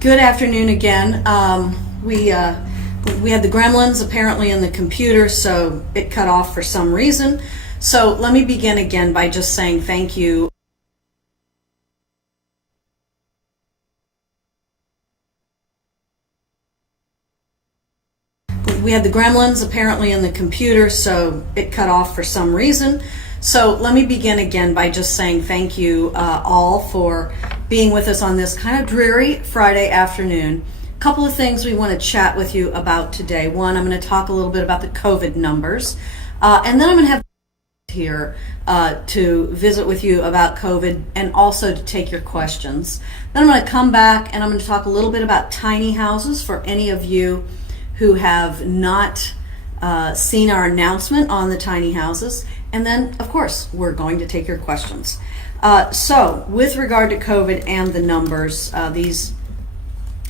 Good afternoon again. We had the gremlins apparently in the computer, so it cut off for some reason. So let me begin again by just saying thank you. We had the gremlins apparently in the computer, so it cut off for some reason. So let me begin again by just saying thank you all for being with us on this kind of dreary Friday afternoon. A couple of things we want to chat with you about today. One, I'm going to talk a little bit about the COVID numbers, and then I'm going to have here to visit with you about COVID and also to take your questions. Then I'm going to come back and I'm going to talk a little bit about tiny houses for any of you who have not seen our announcement on the tiny houses. And then, of course, we're going to take your questions. So, with regard to COVID and the numbers, these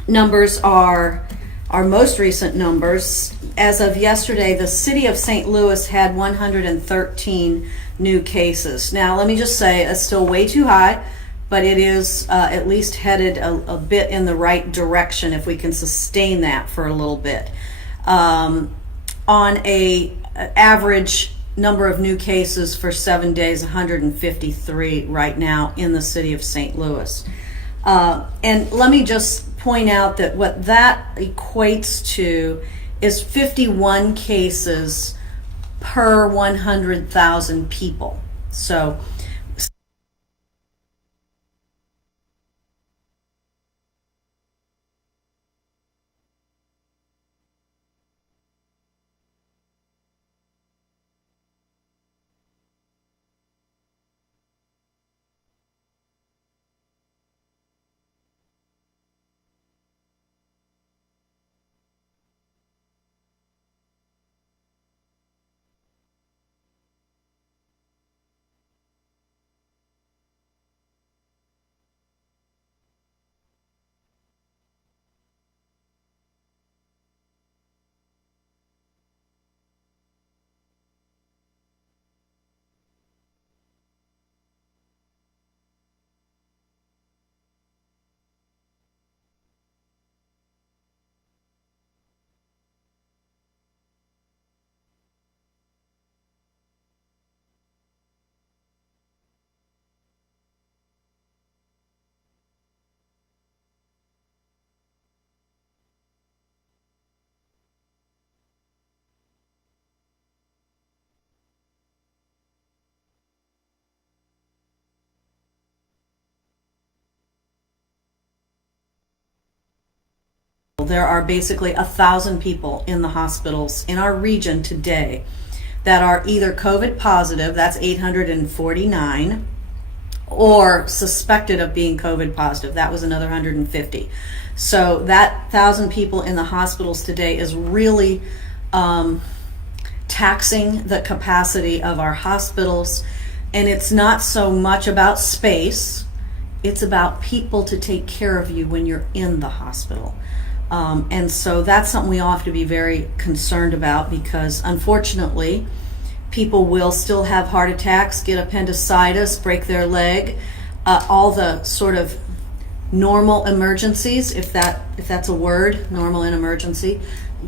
numbers are our most recent numbers. As of yesterday, the city of St. Louis had 113 new cases. Now, let me just say, it's still way too high, but it is at least headed a bit in the right direction if we can sustain that for a little bit. On a average number of new cases for 7 days, 153 right now in the city of St. Louis. And let me just point out that what that equates to is 51 cases per 100,000 people. So there are basically 1,000 people in the hospitals in our region today that are either COVID positive, that's 849, or suspected of being COVID positive, that was another 150. So that 1,000 people in the hospitals today is really taxing the capacity of our hospitals. And it's not so much about space, it's about people to take care of you when you're in the hospital. And so that's something we all have to be very concerned about, because unfortunately people will still have heart attacks, get appendicitis, break their leg, all the sort of normal emergencies, if that's a word, normal and emergency.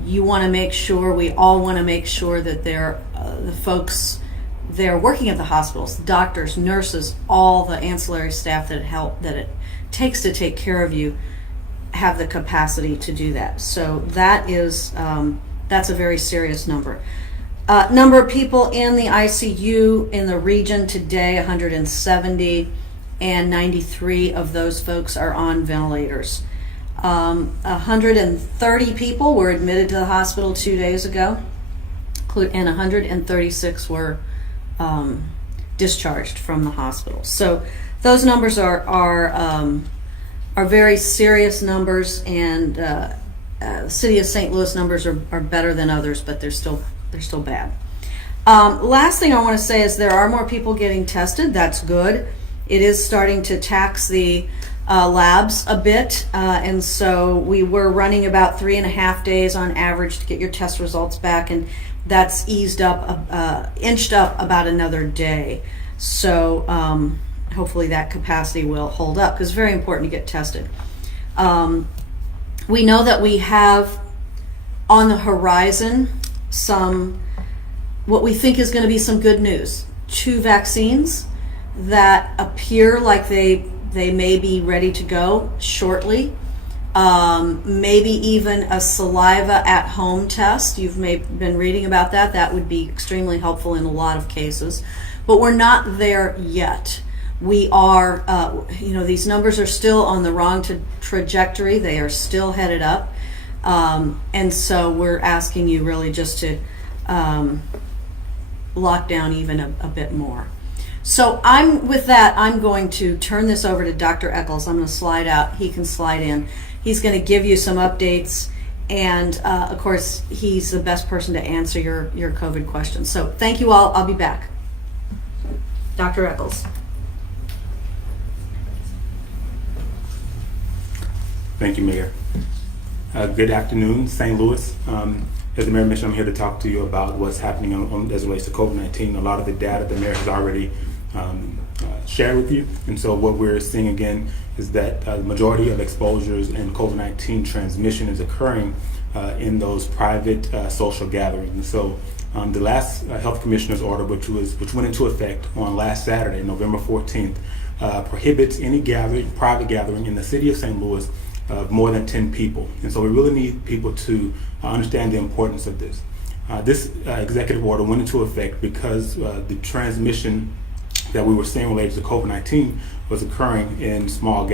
You want to make sure, we all want to make sure that the folks there working at the hospitals, doctors, nurses, all the ancillary staff that it takes to take care of you, have the capacity to do that. So that is that's a very serious number. Number of people in the ICU in the region today, 170, and 93 of those folks are on ventilators. 130 people were admitted to the hospital 2 days ago, and 136 were discharged from the hospital. So those numbers are very serious numbers, and the city of St. Louis numbers are better than others, but they're still bad. Last thing I want to say is there are more people getting tested. That's good. It is starting to tax the labs a bit, and so we were running about 3.5 days on average to get your test results back, and that's inched up about another day. So hopefully that capacity will hold up, because it's very important to get tested. We know that we have on the horizon what we think is going to be some good news. 2 vaccines that appear like they may be ready to go shortly. Maybe even a saliva at home test. You've been reading about that. That would be extremely helpful in a lot of cases. But we're not there yet. We are, these numbers are still on the wrong trajectory. They are still headed up. And so we're asking you really just to lock down even a bit more. So I'm going to turn this over to Dr. Eccles. I'm going to slide out. He can slide in. He's going to give you some updates. And of course, he's the best person to answer your COVID questions. So thank you all. I'll be back. Dr. Eccles. Thank you, Mayor. Good afternoon, St. Louis. As the Mayor mentioned, I'm here to talk to you about what's happening as it relates to COVID-19. A lot of the data the Mayor has already shared with you. And so what we're seeing again is that the majority of exposures and COVID-19 transmission is occurring in those private social gatherings. And so the last Health Commissioner's order, which went into effect on last Saturday, November 14th, prohibits any private gathering in the city of St. Louis of more than 10 people. And so we really need people to understand the importance of this. This executive order went into effect because the transmission that we were seeing related to COVID-19 was occurring in small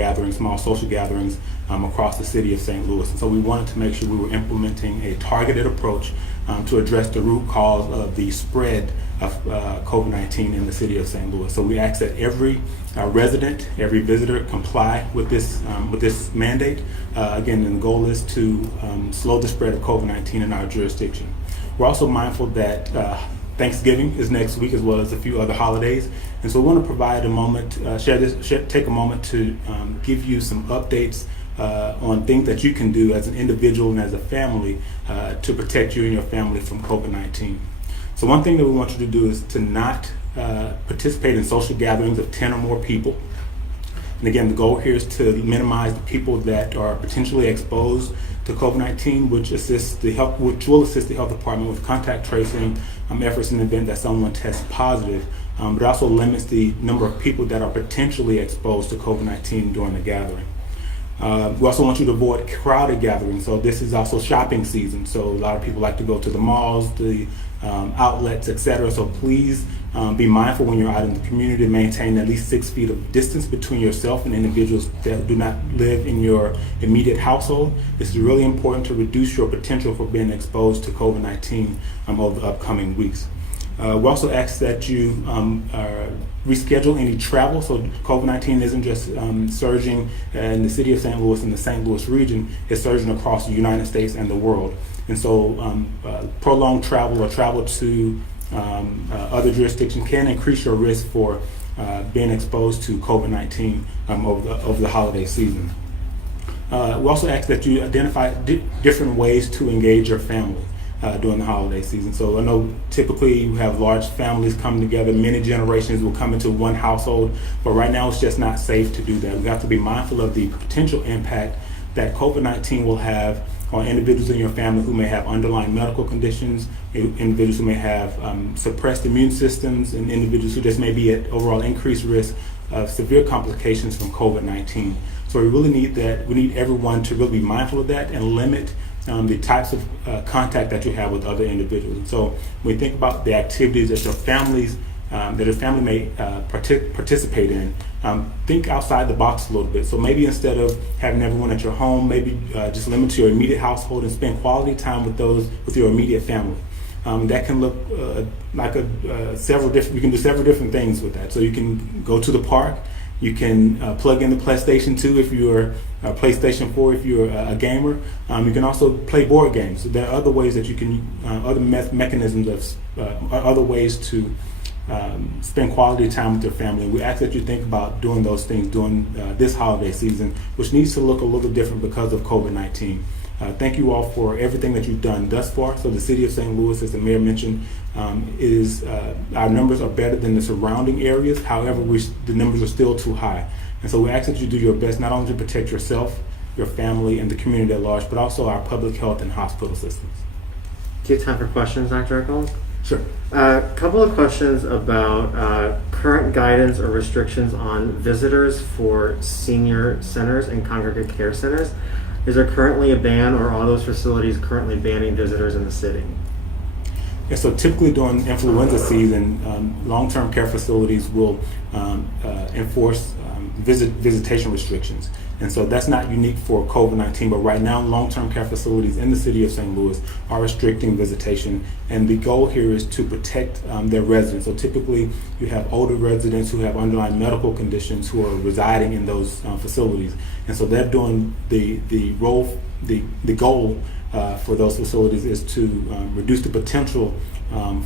social gatherings across the city of St. Louis. And so we wanted to make sure we were implementing a targeted approach to address the root cause of the spread of COVID-19 in the city of St. Louis. So we ask that every resident, every visitor comply with this mandate. Again, and the goal is to slow the spread of COVID-19 in our jurisdiction. We're also mindful that Thanksgiving is next week, as well as a few other holidays, and so we want to provide a moment, take a moment to give you some updates on things that you can do as an individual and as a family to protect you and your family from COVID-19. So one thing that we want you to do is to not participate in social gatherings of 10 or more people. And again, the goal here is to minimize the people that are potentially exposed to COVID-19, which will assist the health department with contact tracing efforts in the event that someone tests positive, but also limits the number of people that are potentially exposed to COVID-19 during the gathering. We also want you to avoid crowded gatherings. So this is also shopping season. So a lot of people like to go to the malls, the outlets, etc. So please be mindful when you're out in the community to maintain at least 6 feet of distance between yourself and individuals that do not live in your immediate household. This is really important to reduce your potential for being exposed to COVID-19 over the upcoming weeks. We also ask that you reschedule any travel. So COVID-19 isn't just surging in the city of St. Louis and the St. Louis region, it's surging across the United States and the world. And so prolonged travel or travel to other jurisdictions can increase your risk for being exposed to COVID-19 over the holiday season. We also ask that you identify different ways to engage your family during the holiday season. So I know typically you have large families come together, many generations will come into one household, but right now it's just not safe to do that. We have to be mindful of the potential impact that COVID-19 will have on individuals in your family who may have underlying medical conditions, individuals who may have suppressed immune systems, and individuals who just may be at overall increased risk of severe complications from COVID-19. So we really need we need everyone to really be mindful of that and limit the types of contact that you have with other individuals. So when you think about the activities that your family may participate in, think outside the box a little bit. So maybe instead of having everyone at your home, maybe just limit to your immediate household and spend quality time with your immediate family. That can look like you can do several different things with that. So you can go to the park. You can plug in the PlayStation 2 if you're PlayStation 4 if you're a gamer. You can also play board games. So there are other ways that you can, other mechanisms of other ways to spend quality time with your family. We ask that you think about doing those things during this holiday season, which needs to look a little different because of COVID-19. Thank you all for everything that you've done thus far. So the city of St. Louis, as the mayor mentioned, our numbers are better than the surrounding areas. However, the numbers are still too high. And so we ask that you do your best not only to protect yourself your family, and the community at large, but also our public health and hospital systems. Do you have time for questions, Dr. Eccles? Sure. A couple of questions about current guidance or restrictions on visitors for senior centers and congregate care centers. Is there currently a ban, or are those facilities currently banning visitors in the city? Yeah, so typically during influenza season, long-term care facilities will enforce visitation restrictions. And so that's not unique for COVID-19, but right now long-term care facilities in the city of St. Louis are restricting visitation. And the goal here is to protect their residents. So typically you have older residents who have underlying medical conditions who are residing in those facilities. And so they're doing the goal for those facilities is to reduce the potential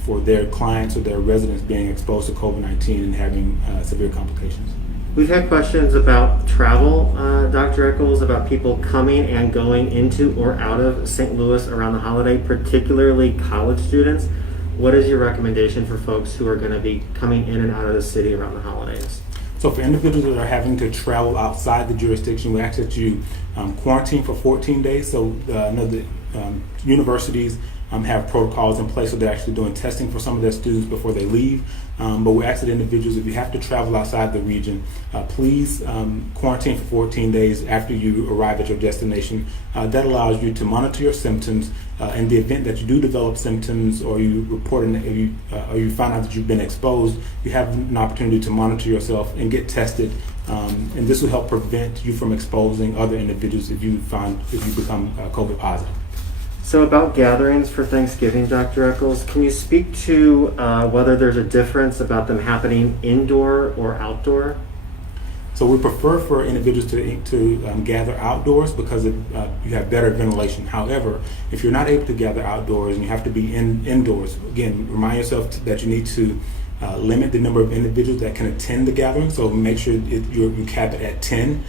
for their clients or their residents being exposed to COVID-19 and having severe complications. We've had questions about travel, Dr. Eccles, about people coming and going into or out of St. Louis around the holiday, particularly college students. What is your recommendation for folks who are going to be coming in and out of the city around the holidays? So for individuals that are having to travel outside the jurisdiction, we ask that you quarantine for 14 days. So I know that universities have protocols in place, so they're actually doing testing for some of their students before they leave. But we ask that individuals, if you have to travel outside the region, please quarantine for 14 days after you arrive at your destination. That allows you to monitor your symptoms. In the event that you do develop symptoms, or you report or you find out that you've been exposed, you have an opportunity to monitor yourself and get tested. And this will help prevent you from exposing other individuals if you become COVID positive. So about gatherings for Thanksgiving, Dr. Eccles, can you speak to whether there's a difference about them happening indoor or outdoor? So we prefer for individuals to gather outdoors because you have better ventilation. However, if you're not able to gather outdoors and you have to be indoors, again, remind yourself that you need to limit the number of individuals that can attend the gathering. So make sure you cap it at 10.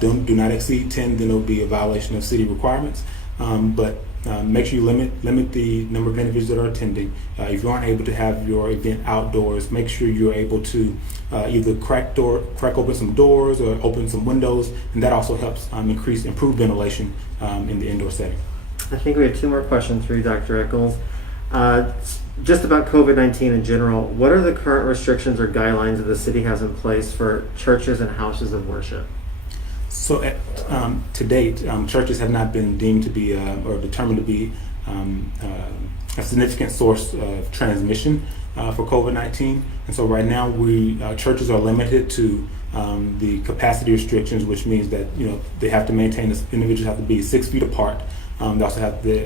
Do not exceed 10, then it'll be a violation of city requirements. But make sure you limit the number of individuals that are attending. If you aren't able to have your event outdoors, make sure you're able to either crack open some doors or open some windows, and that also helps improve ventilation in the indoor setting. I think we have two more questions for you, Dr. Eccles. Just about COVID-19 in general, what are the current restrictions or guidelines that the city has in place for churches and houses of worship? So to date, churches have not been deemed to be or determined to be a significant source of transmission for COVID-19. And so right now, churches are limited to the capacity restrictions, which means that they have to maintain. Individuals have to be 6 feet apart. They also have to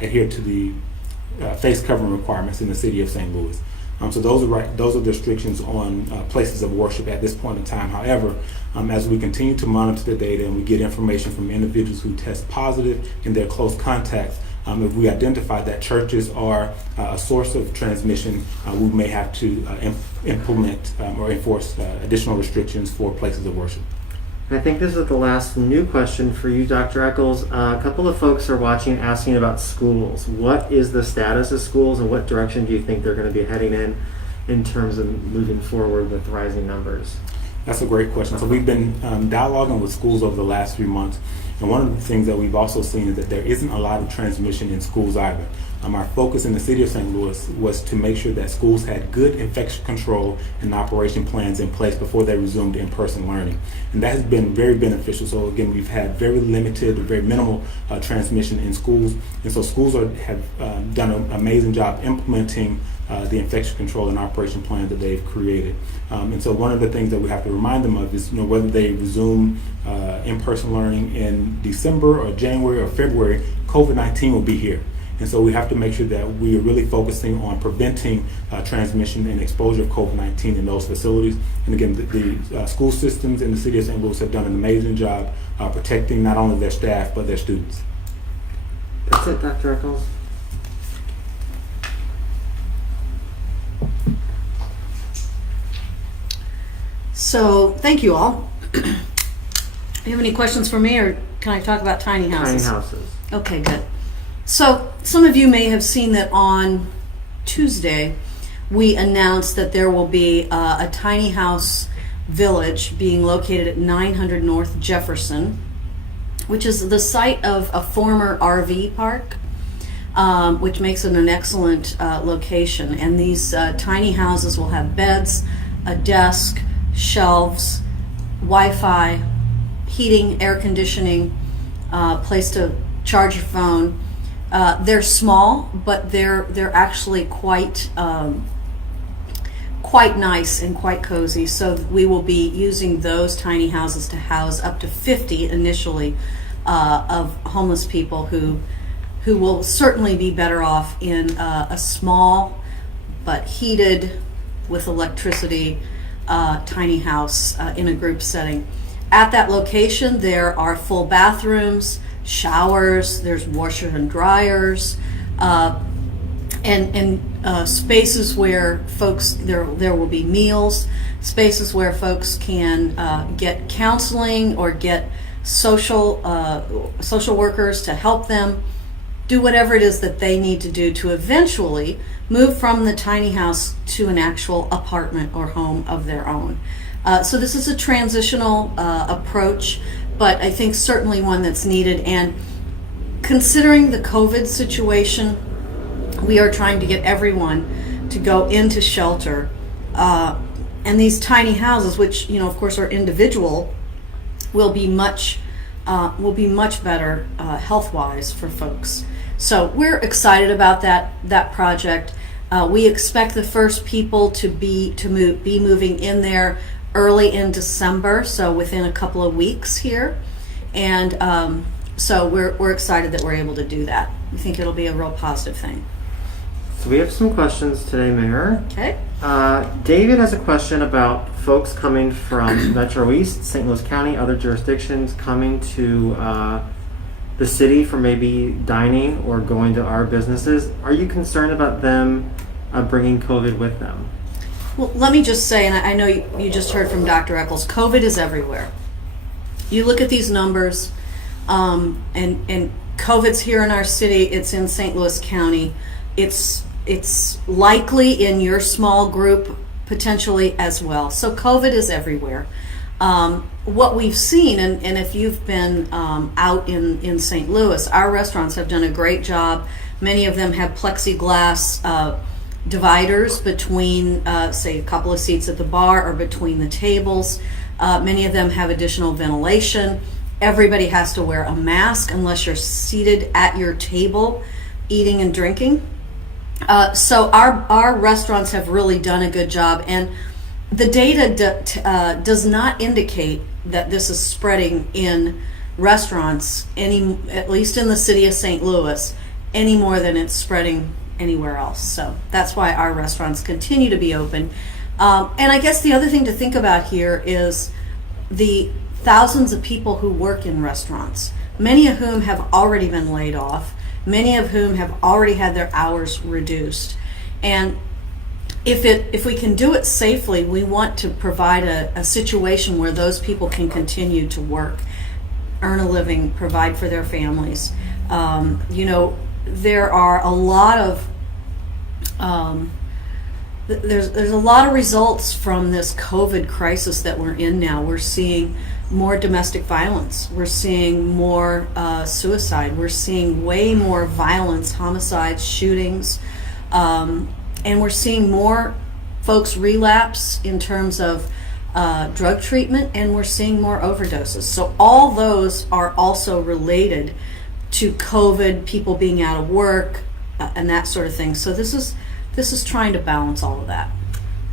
adhere to the face covering requirements in the city of St. Louis. So those are the restrictions on places of worship at this point in time. However, as we continue to monitor the data and we get information from individuals who test positive in their close contacts, if we identify that churches are a source of transmission, we may have to implement or enforce additional restrictions for places of worship. I think this is the last new question for you, Dr. Eccles. A couple of folks are watching asking about schools. What is the status of schools, and what direction do you think they're going to be heading in terms of moving forward with rising numbers? That's a great question. So we've been dialoguing with schools over the last few months, and one of the things that we've also seen is that there isn't a lot of transmission in schools either. Our focus in the city of St. Louis was to make sure that schools had good infection control and operation plans in place before they resumed in-person learning. And that has been very beneficial. So again, we've had very limited or very minimal transmission in schools. And so schools have done an amazing job implementing the infection control and operation plan that they've created. And so one of the things that we have to remind them of is whether they resume in-person learning in December or January or February, COVID-19 will be here. And so we have to make sure that we are really focusing on preventing transmission and exposure of COVID-19 in those facilities. And again, the school systems in the city of St. Louis have done an amazing job protecting not only their staff, but their students. That's it, Dr. Eccles. So thank you all. Do you have any questions for me, or can I talk about tiny houses? Tiny houses. Okay, good. So some of you may have seen that on Tuesday we announced that there will be a tiny house village being located at 900 North Jefferson, which is the site of a former RV park, which makes it an excellent location. And these tiny houses will have beds, a desk, shelves, Wi-Fi, heating, air conditioning, place to charge your phone. They're small, but they're actually quite nice and quite cozy. So we will be using those tiny houses to house up to 50 initially of homeless people who will certainly be better off in a small but heated, with electricity, tiny house in a group setting. At that location, there are full bathrooms, showers, there's washer and dryers, and spaces where folks, there will be meals, spaces where folks can get counseling or get social workers to help them do whatever it is that they need to do to eventually move from the tiny house to an actual apartment or home of their own. So this is a transitional approach, but I think certainly one that's needed. And considering the COVID situation, we are trying to get everyone to go into shelter. And these tiny houses, which, of course are individual, will be much better health-wise for folks. So we're excited about that project. We expect the first people to be moving in there early in December, so within a couple of weeks here, and so we're excited that we're able to do that. We think it'll be a real positive thing. So we have some questions today, Mayor. Okay. David has a question about folks coming from Metro East, St. Louis County, other jurisdictions, coming to the city for maybe dining or going to our businesses. Are you concerned about them bringing COVID with them? Well, let me just say, and I know you just heard from Dr. Eccles, COVID is everywhere. You look at these numbers, and COVID's here in our city. It's in St. Louis County. It's likely in your small group potentially as well. So COVID is everywhere. What we've seen, and if you've been out in St. Louis, our restaurants have done a great job. Many of them have plexiglass dividers between, say, a couple of seats at the bar or between the tables. Many of them have additional ventilation. Everybody has to wear a mask unless you're seated at your table eating and drinking. So our restaurants have really done a good job, and the data does not indicate that this is spreading in restaurants, at least in the city of St. Louis, any more than it's spreading anywhere else. So that's why our restaurants continue to be open. And I guess the other thing to think about here is the thousands of people who work in restaurants, many of whom have already been laid off, many of whom have already had their hours reduced. And if we can do it safely, we want to provide a situation where those people can continue to work, earn a living, provide for their families. There are a lot of there's a lot of results from this COVID crisis that we're in now. We're seeing more domestic violence. We're seeing more suicide. We're seeing way more violence, homicides, shootings, and we're seeing more folks relapse in terms of drug treatment, and we're seeing more overdoses. So all those are also related to COVID, people being out of work, and that sort of thing. So this is trying to balance all of that.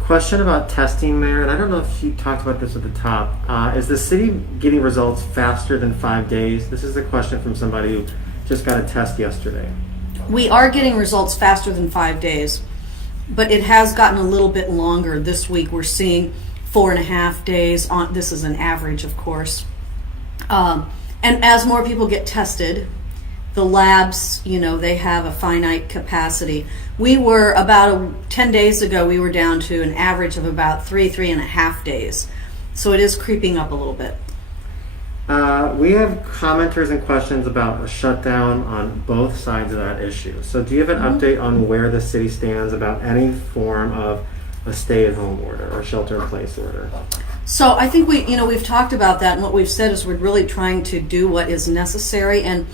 Question about testing, Mayor, and I don't know if you talked about this at the top. Is the city getting results faster than 5 days? This is a question from somebody who just got a test yesterday. We are getting results faster than 5 days, but it has gotten a little bit longer. This week we're seeing 4.5 days. This is an average, of course. And as more people get tested, the labs, they have a finite capacity. We were about 10 days ago, we were down to an average of about 3.5 days. So it is creeping up a little bit. We have commenters and questions about a shutdown on both sides of that issue. So do you have an update on where the city stands about any form of a stay-at-home order or shelter-in-place order? So I think we've talked about that, and what we've said is we're really trying to do what is necessary. And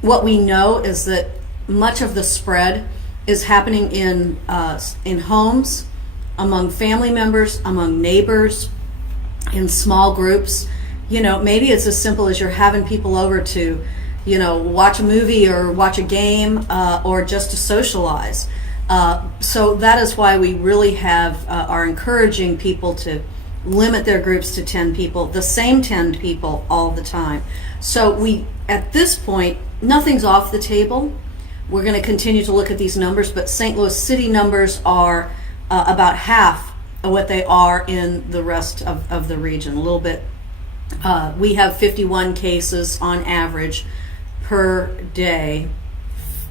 what we know is that much of the spread is happening in homes, among family members, among neighbors, in small groups. Maybe it's as simple as you're having people over to, watch a movie or watch a game, or just to socialize. So that is why we really are encouraging people to limit their groups to 10 people, the same 10 people all the time. So at this point, nothing's off the table. We're going to continue to look at these numbers, but St. Louis City numbers are about half of what they are in the rest of the region, a little bit. We have 51 cases on average per day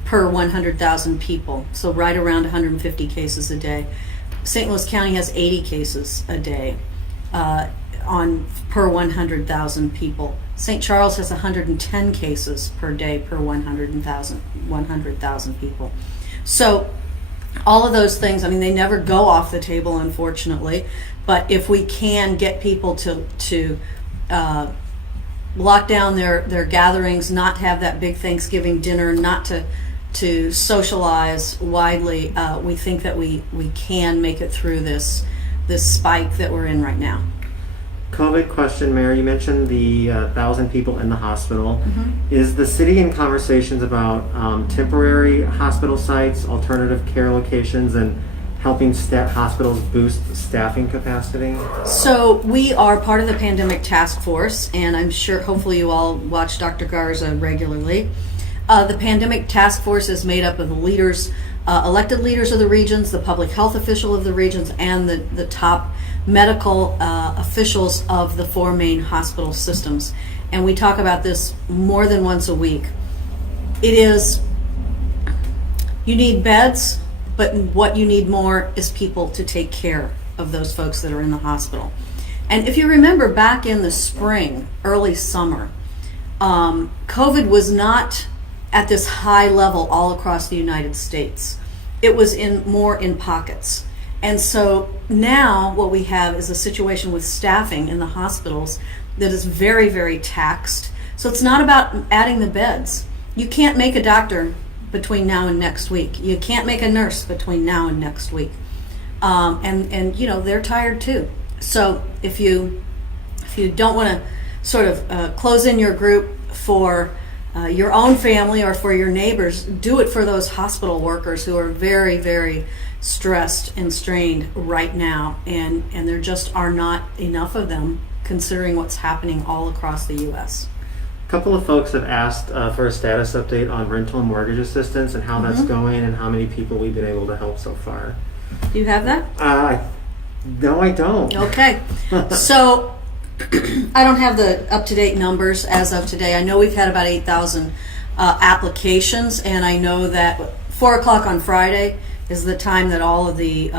per 100,000 people, so right around 150 cases a day. St. Louis County has 80 cases a day per 100,000 people. St. Charles has 110 cases per day per 100,000 people. So all of those things, they never go off the table, unfortunately, but if we can get people to lock down their gatherings, not have that big Thanksgiving dinner, not to socialize widely, we think that we can make it through this spike that we're in right now. COVID question, Mayor. You mentioned the 1,000 people in the hospital. Mm-hmm. Is the city in conversations about temporary hospital sites, alternative care locations, and helping hospitals boost staffing capacity? So we are part of the pandemic task force, and I'm sure, hopefully you all watch Dr. Garza regularly. The pandemic task force is made up of the leaders, elected leaders of the regions, the public health official of the regions, and the top medical officials of the 4 main hospital systems. And we talk about this more than once a week. You need beds, but what you need more is people to take care of those folks that are in the hospital. And if you remember back in the spring, early summer, COVID was not at this high level all across the United States. It was more in pockets. And so now what we have is a situation with staffing in the hospitals that is very, very taxed. So it's not about adding the beds. You can't make a doctor between now and next week. You can't make a nurse between now and next week. And they're tired too. So if you don't want to sort of close in your group for your own family or for your neighbors, do it for those hospital workers who are very, very stressed and strained right now, and there just are not enough of them considering what's happening all across the U.S. A couple of folks have asked for a status update on rental and mortgage assistance and how that's going and how many people we've been able to help so far. Do you have that? No, I don't. Okay. So I don't have the up-to-date numbers as of today. I know we've had about 8,000 applications, and I know that 4 o'clock on Friday is the time that all of the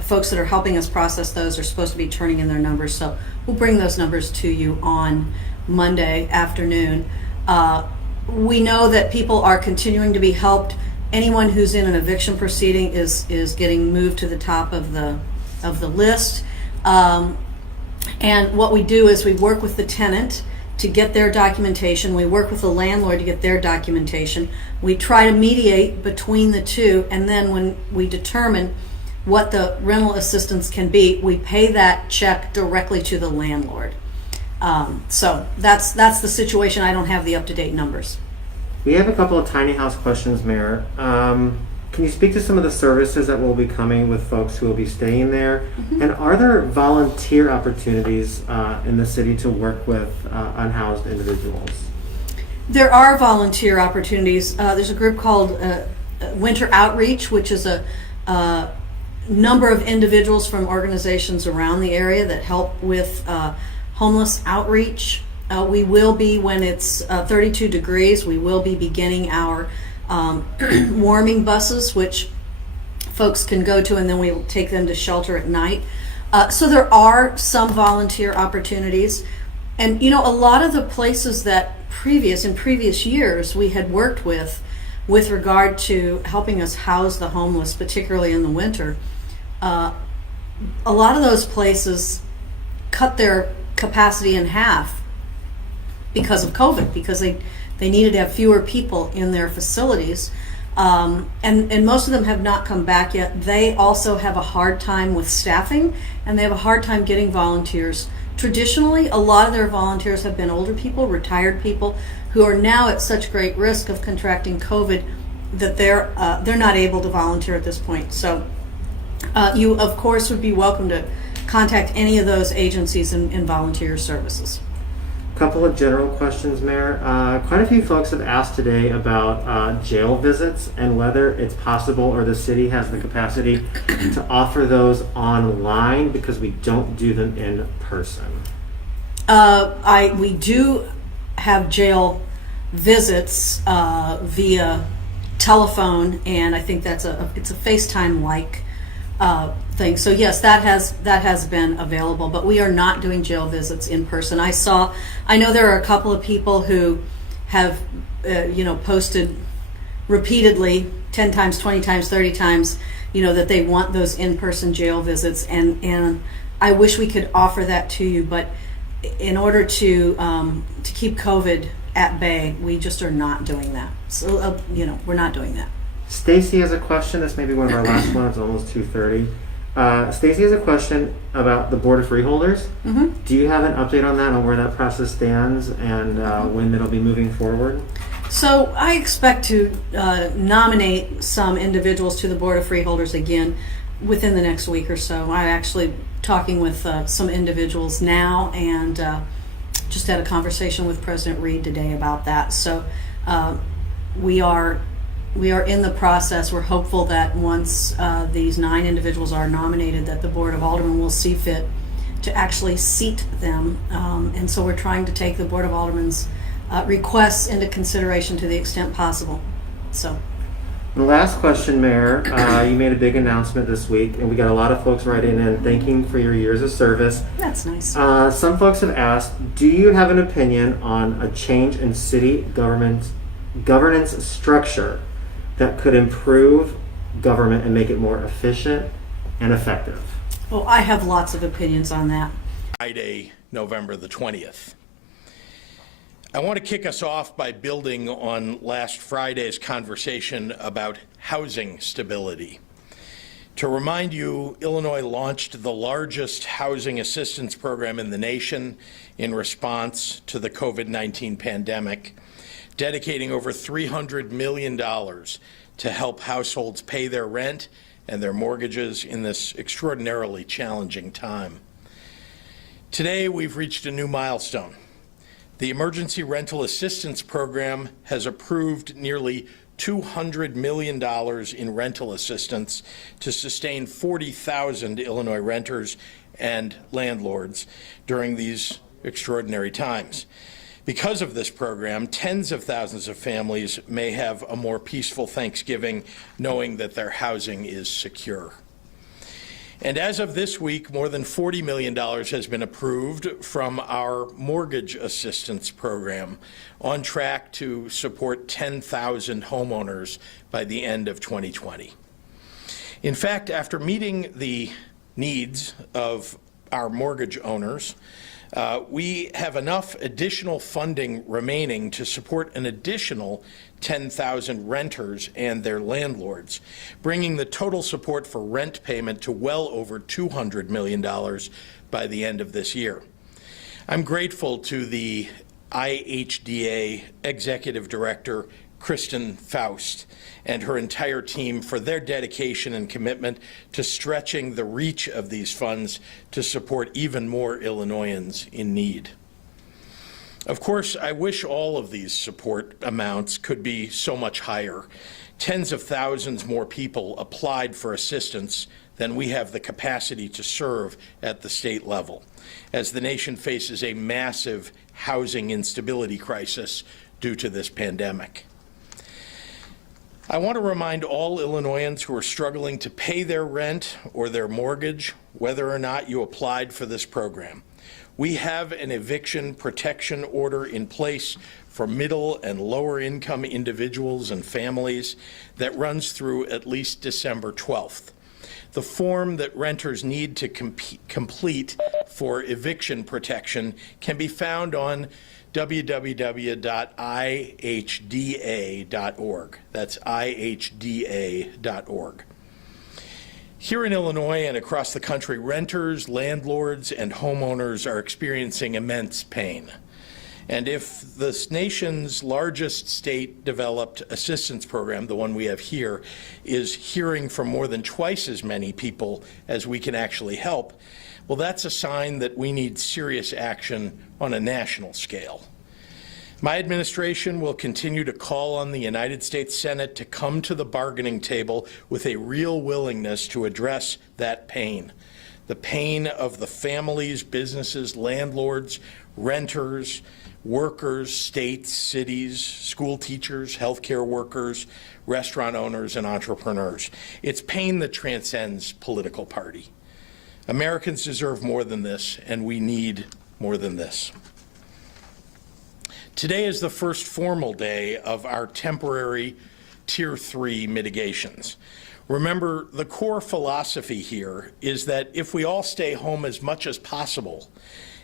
folks that are helping us process those are supposed to be turning in their numbers. So we'll bring those numbers to you on Monday afternoon. We know that people are continuing to be helped. Anyone who's in an eviction proceeding is getting moved to the top of the list. And what we do is we work with the tenant to get their documentation. We work with the landlord to get their documentation. We try to mediate between the two, and then when we determine what the rental assistance can be, we pay that check directly to the landlord. So that's the situation. I don't have the up-to-date numbers. We have a couple of tiny house questions, Mayor. Can you speak to some of the services that will be coming with folks who will be staying there? Mm-hmm. And are there volunteer opportunities in the city to work with unhoused individuals? There are volunteer opportunities. There's a group called Winter Outreach, which is a number of individuals from organizations around the area that help with homeless outreach. We will be, when it's 32 degrees, we will be beginning our warming buses, which folks can go to, and then we'll take them to shelter at night. So there are some volunteer opportunities. And a lot of the places that in previous years we had worked with regard to helping us house the homeless, particularly in the winter, a lot of those places cut their capacity in half because of COVID, because they needed to have fewer people in their facilities. And most of them have not come back yet. They also have a hard time with staffing, and they have a hard time getting volunteers. Traditionally, a lot of their volunteers have been older people, retired people, who are now at such great risk of contracting COVID that they're not able to volunteer at this point. So you, of course, would be welcome to contact any of those agencies and volunteer services. Couple of general questions, Mayor. Quite a few folks have asked today about jail visits and whether it's possible or the city has the capacity to offer those online because we don't do them in person. We do have jail visits via telephone, and I think it's a FaceTime-like thing. So yes, that has been available, but we are not doing jail visits in person. I know there are a couple of people who have posted repeatedly 10 times, 20 times, 30 times, that they want those in-person jail visits, and I wish we could offer that to you, but in order to keep COVID at bay, we just are not doing that. So we're not doing that. Stacy has a question. This may be one of our last ones. It's almost 2:30. Stacy has a question about the Board of Freeholders. Mm-hmm. Do you have an update on that, on where that process stands, and when it'll be moving forward? So I expect to nominate some individuals to the Board of Freeholders again within the next week or so. I'm actually talking with some individuals now, and just had a conversation with President Reed today about that. So we are in the process. We're hopeful that once these 9 individuals are nominated, that the Board of Aldermen will see fit to actually seat them. And so we're trying to take the Board of Aldermen's requests into consideration to the extent possible. So. The last question, Mayor. You made a big announcement this week, and we got a lot of folks writing in thanking for your years of service. That's nice. Some folks have asked, do you have an opinion on a change in city governance structure that could improve government and make it more efficient and effective? Well, I have lots of opinions on that. Friday, November the 20th. I want to kick us off by building on last Friday's conversation about housing stability. To remind you, Illinois launched the largest housing assistance program in the nation in response to the COVID-19 pandemic, dedicating over $300 million to help households pay their rent and their mortgages in this extraordinarily challenging time. Today, we've reached a new milestone. The Emergency Rental Assistance Program has approved nearly $200 million in rental assistance to sustain 40,000 Illinois renters and landlords during these extraordinary times. Because of this program, tens of thousands of families may have a more peaceful Thanksgiving knowing that their housing is secure. And as of this week, more than $40 million has been approved from our mortgage assistance program, on track to support 10,000 homeowners by the end of 2020. In fact, after meeting the needs of our mortgage owners, we have enough additional funding remaining to support an additional 10,000 renters and their landlords, bringing the total support for rent payment to well over $200 million by the end of this year. I'm grateful to the IHDA Executive Director, Kristen Faust, and her entire team for their dedication and commitment to stretching the reach of these funds to support even more Illinoisans in need. Of course, I wish all of these support amounts could be so much higher. Tens of thousands more people applied for assistance than we have the capacity to serve at the state level, as the nation faces a massive housing instability crisis due to this pandemic. I want to remind all Illinoisans who are struggling to pay their rent or their mortgage, whether or not you applied for this program. We have an eviction protection order in place for middle and lower income individuals and families that runs through at least December 12th. The form that renters need to complete for eviction protection can be found on www.ihda.org. That's ihda.org. Here in Illinois and across the country, renters, landlords, and homeowners are experiencing immense pain. And if the nation's largest state-developed assistance program, the one we have here, is hearing from more than twice as many people as we can actually help, well, that's a sign that we need serious action on a national scale. My administration will continue to call on the United States Senate to come to the bargaining table with a real willingness to address that pain. The pain of the families, businesses, landlords, renters, workers, states, cities, school teachers, healthcare workers, restaurant owners, and entrepreneurs. It's pain that transcends political party. Americans deserve more than this, and we need more than this. Today is the first formal day of our temporary Tier 3 mitigations. Remember, the core philosophy here is that if we all stay home as much as possible,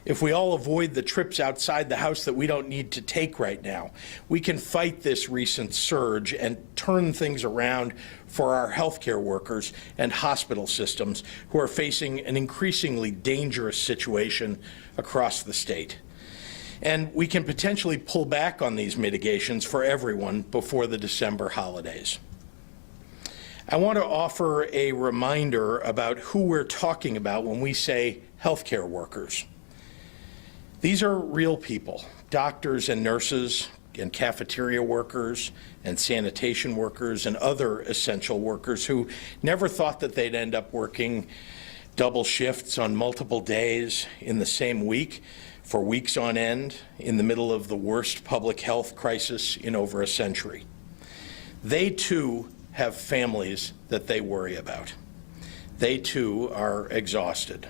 if we all avoid the trips outside the house that we don't need to take right now, we can fight this recent surge and turn things around for our healthcare workers and hospital systems who are facing an increasingly dangerous situation across the state. And we can potentially pull back on these mitigations for everyone before the December holidays. I want to offer a reminder about who we're talking about when we say healthcare workers. These are real people, doctors and nurses and cafeteria workers and sanitation workers and other essential workers who never thought that they'd end up working double shifts on multiple days in the same week for weeks on end in the middle of the worst public health crisis in over a century. They too have families that they worry about. They too are exhausted.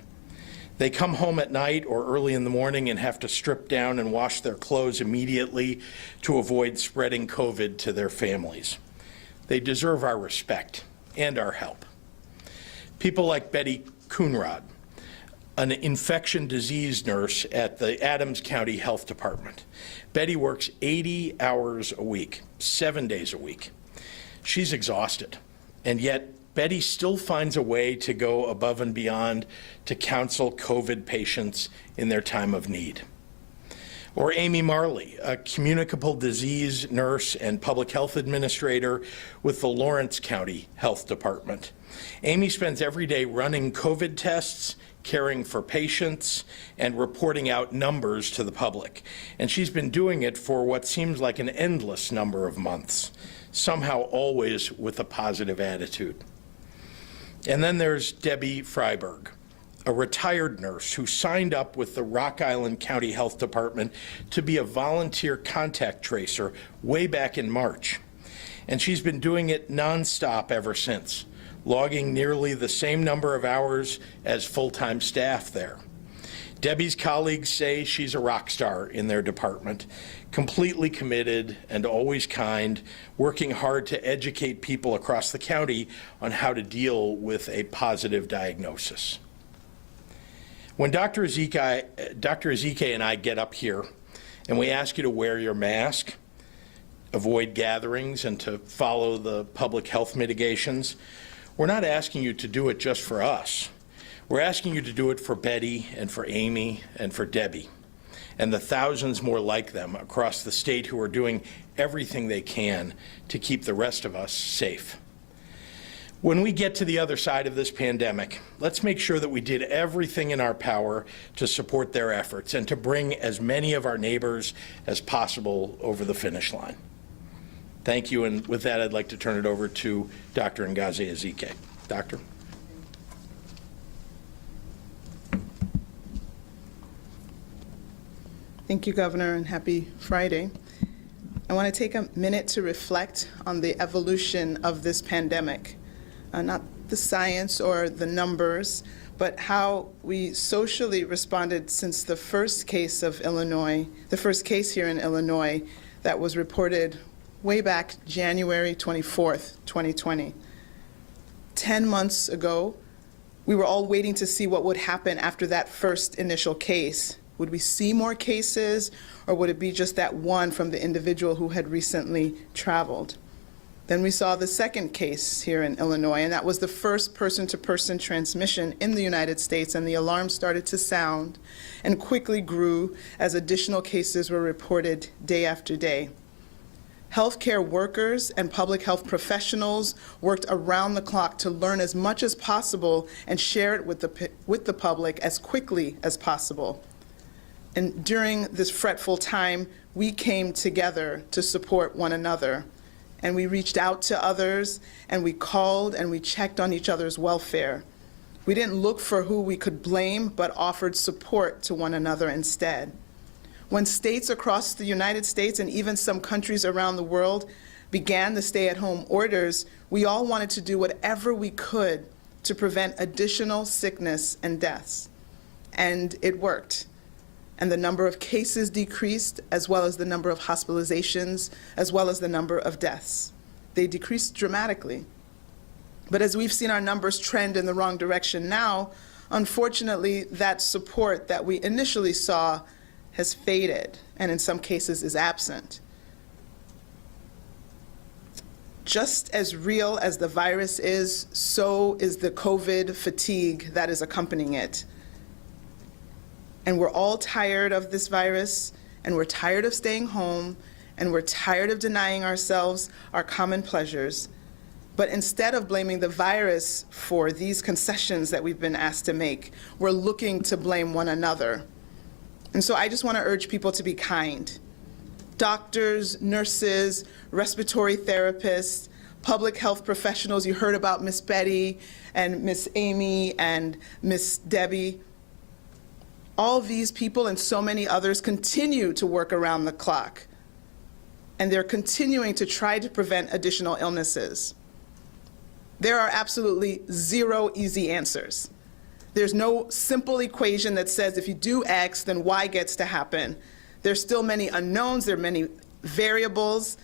They come home at night or early in the morning and have to strip down and wash their clothes immediately to avoid spreading COVID to their families. They deserve our respect and our help. People like Betty Coonrod, an infection disease nurse at the Adams County Health Department. Betty works 80 hours a week, 7 days a week. She's exhausted, and yet Betty still finds a way to go above and beyond to counsel COVID patients in their time of need. Or Amy Marley, a communicable disease nurse and public health administrator with the Lawrence County Health Department. Amy spends every day running COVID tests, caring for patients, and reporting out numbers to the public. And she's been doing it for what seems like an endless number of months, somehow always with a positive attitude. And then there's Debbie Freiberg, a retired nurse who signed up with the Rock Island County Health Department to be a volunteer contact tracer way back in March. And she's been doing it nonstop ever since, logging nearly the same number of hours as full-time staff there. Debbie's colleagues say she's a rock star in their department, completely committed and always kind, working hard to educate people across the county on how to deal with a positive diagnosis. When Dr. Ezike and I get up here and we ask you to wear your mask, avoid gatherings, and to follow the public health mitigations, we're not asking you to do it just for us. We're asking you to do it for Betty and for Amy and for Debbie and the thousands more like them across the state who are doing everything they can to keep the rest of us safe. When we get to the other side of this pandemic, let's make sure that we did everything in our power to support their efforts and to bring as many of our neighbors as possible over the finish line. Thank you, and with that, I'd like to turn it over to Dr. Ngozi Ezike. Doctor. Thank you, Governor, and happy Friday. I want to take a minute to reflect on the evolution of this pandemic, not the science or the numbers, but how we socially responded since the first case of Illinois, the first case here in Illinois that was reported way back January 24th, 2020. 10 months ago, We were all waiting to see what would happen after that first initial case. Would we see more cases, or would it be just that one from the individual who had recently traveled? Then we saw the second case here in Illinois, and that was the first person-to-person transmission in the United States, and the alarm started to sound and quickly grew as additional cases were reported day after day. Healthcare workers and public health professionals worked around the clock to learn as much as possible and share it with the public as quickly as possible. And during this fretful time, we came together to support one another. And we reached out to others, and we called and we checked on each other's welfare. We didn't look for who we could blame, but offered support to one another instead. When states across the United States and even some countries around the world began the stay-at-home orders, we all wanted to do whatever we could to prevent additional sickness and deaths. And it worked. And the number of cases decreased, as well as the number of hospitalizations, as well as the number of deaths. They decreased dramatically. But as we've seen our numbers trend in the wrong direction now, unfortunately, that support that we initially saw has faded, and in some cases is absent. Just as real as the virus is, so is the COVID fatigue that is accompanying it. And we're all tired of this virus, and we're tired of staying home, and we're tired of denying ourselves our common pleasures. But instead of blaming the virus for these concessions that we've been asked to make, we're looking to blame one another. And so I just want to urge people to be kind. Doctors, nurses, respiratory therapists, public health professionals, you heard about Miss Betty and Miss Amy and Miss Debbie. All these people and so many others continue to work around the clock, and they're continuing to try to prevent additional illnesses. There are absolutely zero easy answers. There's no simple equation that says if you do X, then Y gets to happen. There's still many unknowns, there are many variables,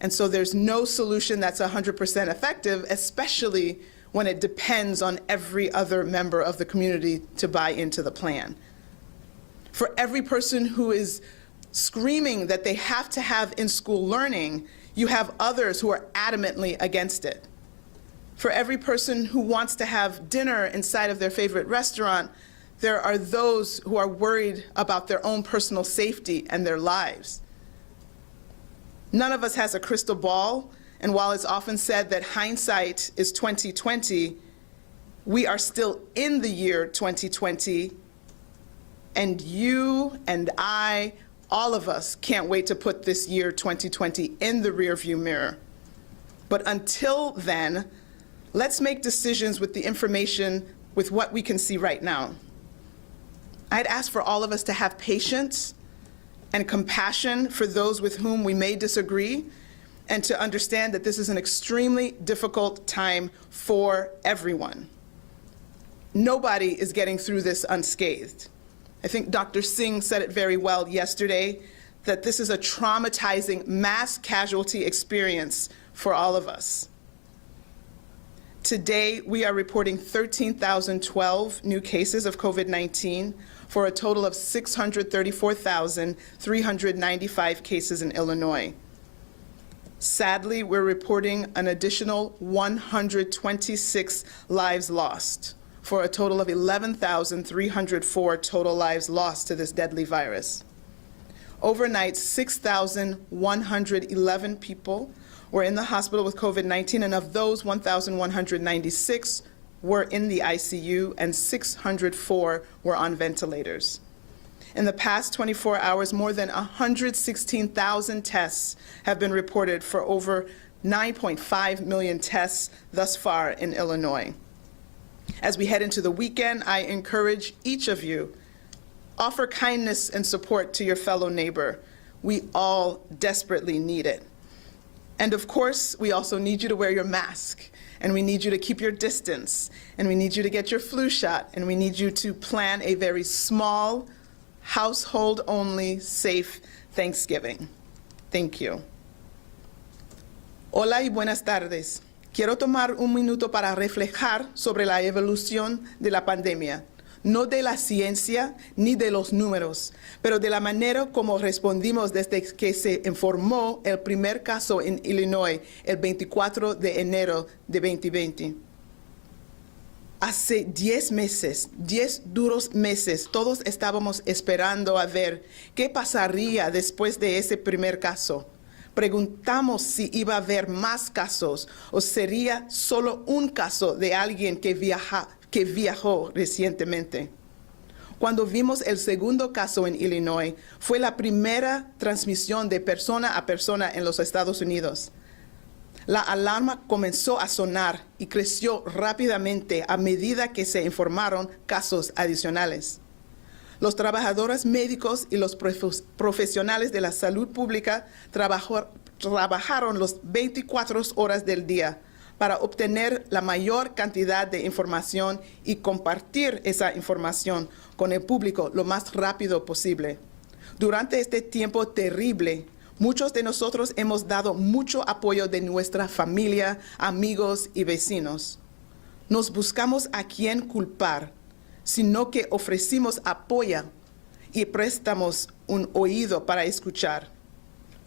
and so there's no solution that's 100% effective, especially when it depends on every other member of the community to buy into the plan. For every person who is screaming that they have to have in-school learning, you have others who are adamantly against it. For every person who wants to have dinner inside of their favorite restaurant, there are those who are worried about their own personal safety and their lives. None of us has a crystal ball, and while it's often said that hindsight is 20/20, we are still in the year 2020, and you and I, all of us, can't wait to put this year 2020 in the rearview mirror. But until then, let's make decisions with the information, with what we can see right now. I'd ask for all of us to have patience and compassion for those with whom we may disagree, and to understand that this is an extremely difficult time for everyone. Nobody is getting through this unscathed. I think Dr. Singh said it very well yesterday, that this is a traumatizing mass casualty experience for all of us. Today, we are reporting 13,012 new cases of COVID-19 for a total of 634,395 cases in Illinois. Sadly, we're reporting an additional 126 lives lost for a total of 11,304 total lives lost to this deadly virus. Overnight, 6,111 people were in the hospital with COVID-19, and of those, 1,196 were in the ICU and 604 were on ventilators. In the past 24 hours, more than 116,000 tests have been reported for over 9.5 million tests thus far in Illinois. As we head into the weekend, I encourage each of you, offer kindness and support to your fellow neighbor. We all desperately need it. And of course, we also need you to wear your mask, and we need you to keep your distance, and we need you to get your flu shot, and we need you to plan a very small, household-only, safe Thanksgiving. Thank you. Hola y buenas tardes. quiero tomar un minuto para reflejar sobre la evolución de la pandemia, no de la ciencia ni de los números, pero de la manera como respondimos desde que se informó el primer caso en Illinois el 24 de enero de 2020. Hace 10 meses, 10 duros meses, todos estábamos esperando a ver qué pasaría después de ese primer caso. Preguntamos si iba a haber más casos o sería solo un caso de alguien que viajó recientemente. Cuando vimos el segundo caso en Illinois, fue la primera transmisión de persona a persona en los Estados Unidos. La alarma comenzó a sonar y creció rápidamente a medida que se informaron casos adicionales. Los trabajadores médicos y los profesionales de la salud pública trabajaron las 24 horas del día para obtener la mayor cantidad de información y compartir esa información con el público lo más rápido posible. Durante este tiempo terrible, muchos de nosotros hemos dado mucho apoyo de nuestra familia, amigos y vecinos. Nos buscamos a quién culpar, sino que ofrecimos apoyo y prestamos un oído para escuchar.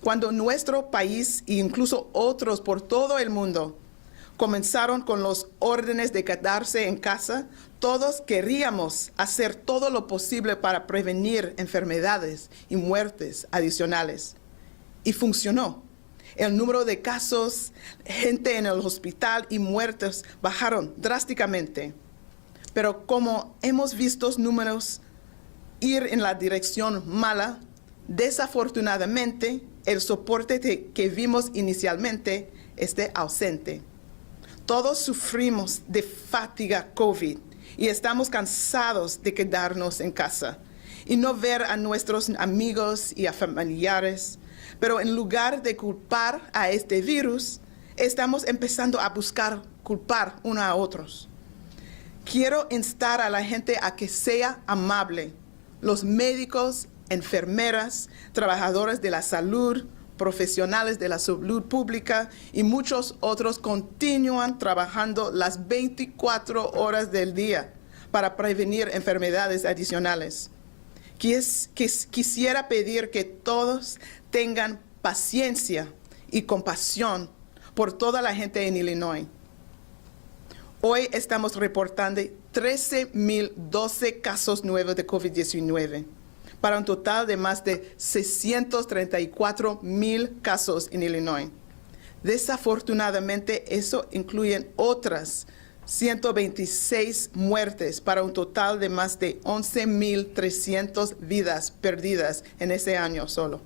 Cuando nuestro país e incluso otros por todo el mundo comenzaron con los órdenes de quedarse en casa, todos queríamos hacer todo lo posible para prevenir enfermedades y muertes adicionales. Y funcionó. El número de casos, gente en el hospital y muertes bajaron drásticamente. Pero como hemos visto números ir en la dirección mala, desafortunadamente el soporte que vimos inicialmente está ausente. Todos sufrimos de fatiga COVID y estamos cansados de quedarnos en casa y no ver a nuestros amigos y a familiares. Pero en lugar de culpar a este virus, estamos empezando a buscar culpar unos a otros. Quiero instar a la gente a que sea amable. Los médicos, enfermeras, trabajadores de la salud, profesionales de la salud pública y muchos otros continúan trabajando las 24 horas del día para prevenir enfermedades adicionales. Quisiera pedir que todos tengan paciencia y compasión por toda la gente en Illinois. Hoy estamos reportando 13,012 casos nuevos de COVID-19, para un total de más de 634,000 casos en Illinois. Desafortunadamente, eso incluye otras 126 muertes, para un total de más de 11,300 vidas perdidas en ese año solo.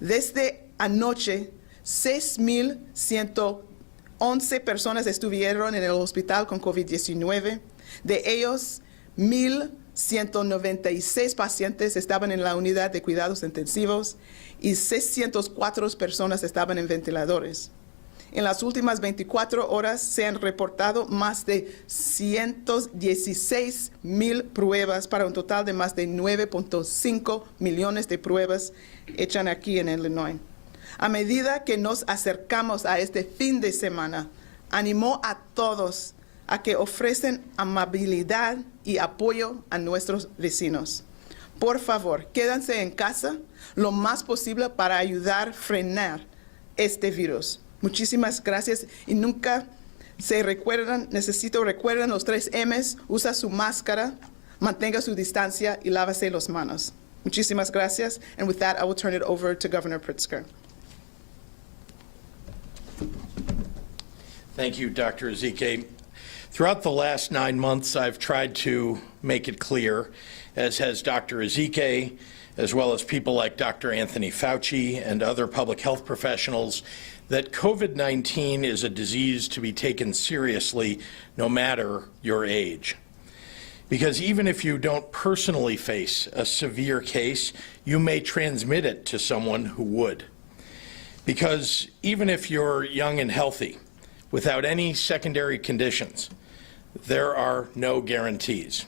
Desde anoche, 6,111 personas estuvieron en el hospital con COVID-19. De ellos, 1,196 pacientes estaban en la unidad de cuidados intensivos y 604 personas estaban en ventiladores. En las últimas 24 horas se han reportado más de 116,000 pruebas, para un total de más de 9.5 millones de pruebas hechas aquí en Illinois. A medida que nos acercamos a este fin de semana, animó a todos a que ofrecen amabilidad y apoyo a nuestros vecinos. Por favor, quédense en casa lo más posible para ayudar a frenar este virus. Muchísimas gracias y nunca recuerden los 3 M's, usa su máscara, mantenga su distancia y lávese las manos. Muchísimas gracias. And with that, I will turn it over to Governor Pritzker. Thank you, Dr. Ezike. Throughout the last 9 months, I've tried to make it clear, as has Dr. Ezike, as well as people like Dr. Anthony Fauci and other public health professionals, that COVID-19 is a disease to be taken seriously no matter your age. Because even if you don't personally face a severe case, you may transmit it to someone who would. Because even if you're young and healthy, without any secondary conditions, there are no guarantees.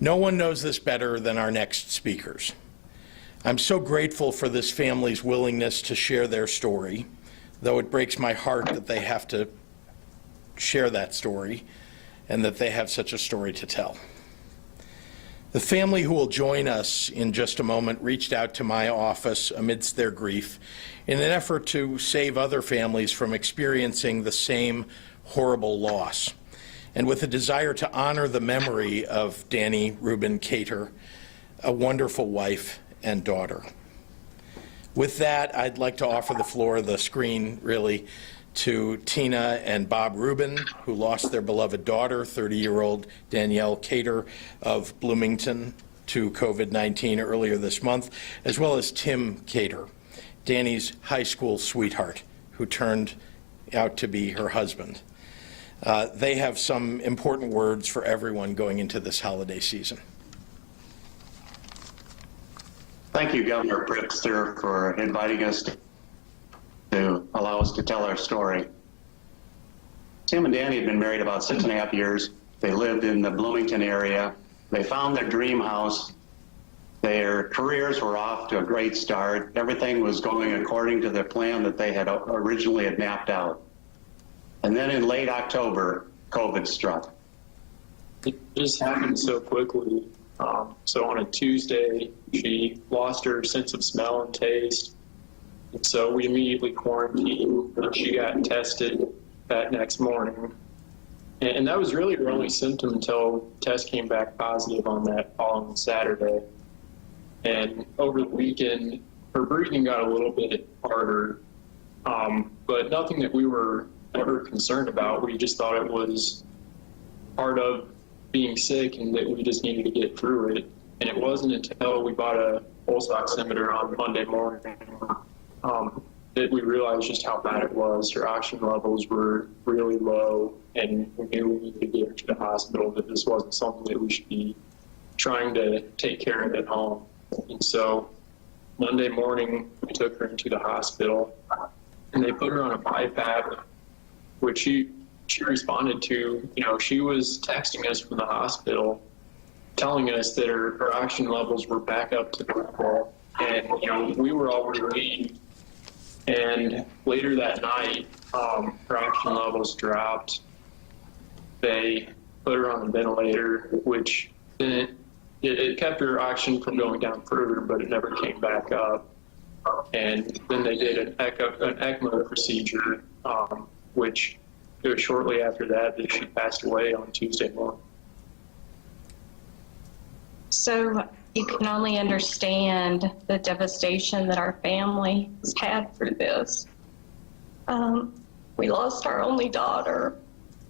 No one knows this better than our next speakers. I'm so grateful for this family's willingness to share their story, though it breaks my heart that they have to share that story and that they have such a story to tell. The family who will join us in just a moment reached out to my office amidst their grief in an effort to save other families from experiencing the same horrible loss, and with a desire to honor the memory of Danny Rubin Cater, a wonderful wife and daughter. With that, I'd like to offer the floor, the screen really, to Tina and Bob Rubin, who lost their beloved daughter, 30-year-old Danielle Cater of Bloomington, to COVID-19 earlier this month, as well as Tim Cater, Danny's high school sweetheart, who turned out to be her husband. They have some important words for everyone going into this holiday season. Thank you, Governor Pritzker, for inviting us to allow us to tell our story. Tim and Danny had been married about 6.5 years. They lived in the Bloomington area. They found their dream house. Their careers were off to a great start. Everything was going according to the plan that they had originally mapped out. And then in late October, COVID struck. It just happened so quickly. So on a Tuesday, she lost her sense of smell and taste. And so we immediately quarantined, and she got tested that next morning. And that was really her only symptom until test came back positive on that following Saturday. And over the weekend, her breathing got a little bit harder, but nothing that we were ever concerned about. We just thought it was part of being sick and that we just needed to get through it. And it wasn't until we bought a pulse oximeter on Monday morning that we realized just how bad it was. Her oxygen levels were really low, and we knew we needed to get her to the hospital, that this wasn't something that we should be trying to take care of at home. And so Monday morning, we took her into the hospital, and they put her on a BiPAP, which she responded to. You know, she was texting us from the hospital, telling us that her oxygen levels were back up to normal. And, you know, we were all relieved. And later that night, her oxygen levels dropped. They put her on the ventilator, which then it kept her oxygen from going down further, but it never came back up. And then they did an ECMO procedure, which it was shortly after that she passed away on Tuesday morning. So you can only understand the devastation that our family has had through this. We lost our only daughter.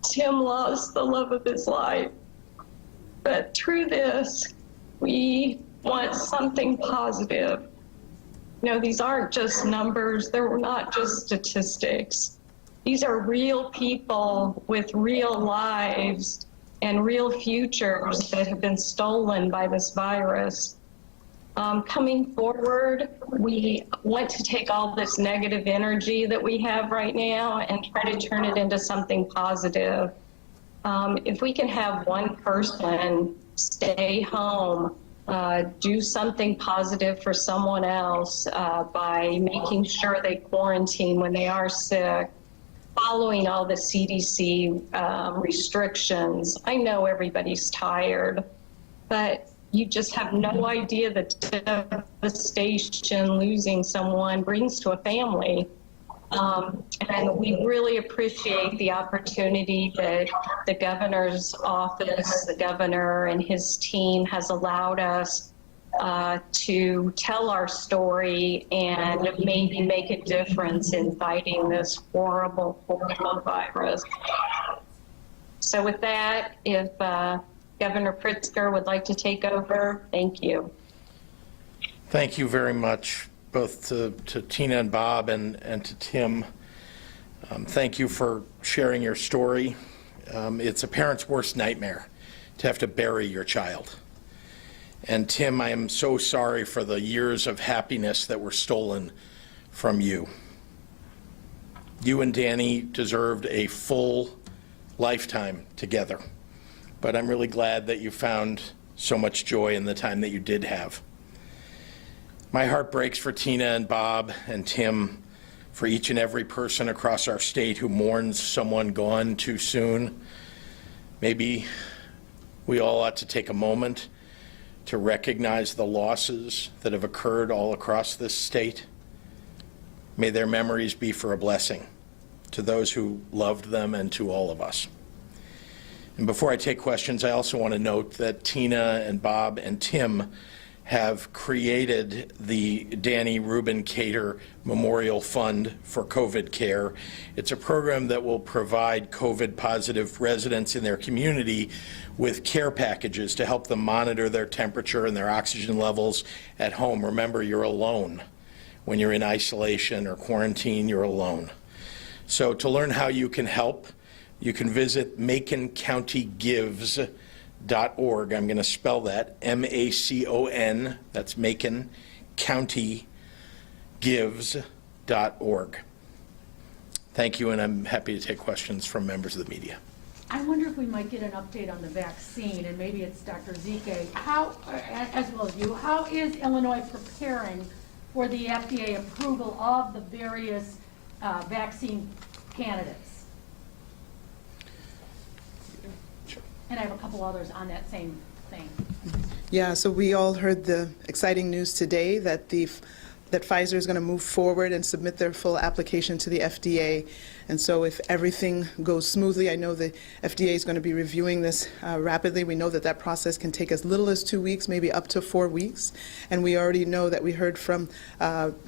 Tim lost the love of his life. But through this, we want something positive. You know, these aren't just numbers. They're not just statistics. These are real people with real lives and real futures that have been stolen by this virus. Coming forward, we want to take all this negative energy that we have right now and try to turn it into something positive. If we can have one person stay home, do something positive for someone else by making sure they quarantine when they are sick, following all the CDC restrictions. I know everybody's tired, but you just have no idea the devastation losing someone brings to a family. And we really appreciate the opportunity that the governor's office, the governor and his team has allowed us to tell our story and maybe make a difference in fighting this horrible, horrible virus. So with that, if Governor Pritzker would like to take over, thank you. Thank you very much, both to Tina and Bob and to Tim. Thank you for sharing your story. It's a parent's worst nightmare to have to bury your child. And Tim, I am so sorry for the years of happiness that were stolen from you. You and Danny deserved a full lifetime together, but I'm really glad that you found so much joy in the time that you did have. My heart breaks for Tina and Bob and Tim, for each and every person across our state who mourns someone gone too soon. Maybe we all ought to take a moment to recognize the losses that have occurred all across this state. May their memories be for a blessing to those who loved them and to all of us. And before I take questions, I also want to note that Tina and Bob and Tim have created the Danny Rubin Cater Memorial Fund for COVID Care. It's a program that will provide COVID-positive residents in their community with care packages to help them monitor their temperature and their oxygen levels at home. Remember, you're alone. When you're in isolation or quarantine, you're alone. So to learn how you can help, you can visit MaconCountyGives.org. I'm going to spell that, M-A-C-O-N, that's Macon County Gives.org. Thank you, and I'm happy to take questions from members of the media. I wonder if we might get an update on the vaccine, and maybe it's Dr. Zike, how, as well as you, how is Illinois preparing for the FDA approval of the various vaccine candidates? And I have a couple others on that same thing. Yeah, so we all heard the exciting news today that that Pfizer is going to move forward and submit their full application to the FDA. And so if everything goes smoothly, I know the FDA is going to be reviewing this rapidly. We know that that process can take as little as 2 weeks, maybe up to 4 weeks. And we already know that we heard from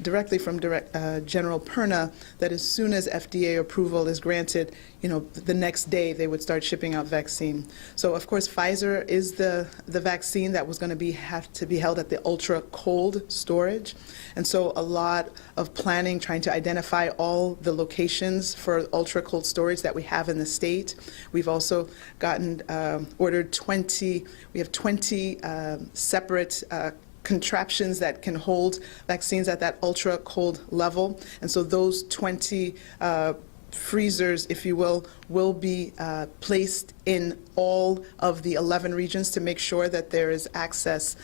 directly from General Perna that as soon as FDA approval is granted, the next day they would start shipping out vaccine. So of course Pfizer is the vaccine that was going to have to be held at the ultra cold storage. And so a lot of planning, trying to identify all the locations for ultra cold storage that we have in the state. We've also gotten ordered 20, we have 20 separate contraptions that can hold vaccines at that ultra cold level. And so those 20 freezers, if you will be placed in all of the 11 regions to make sure that there is access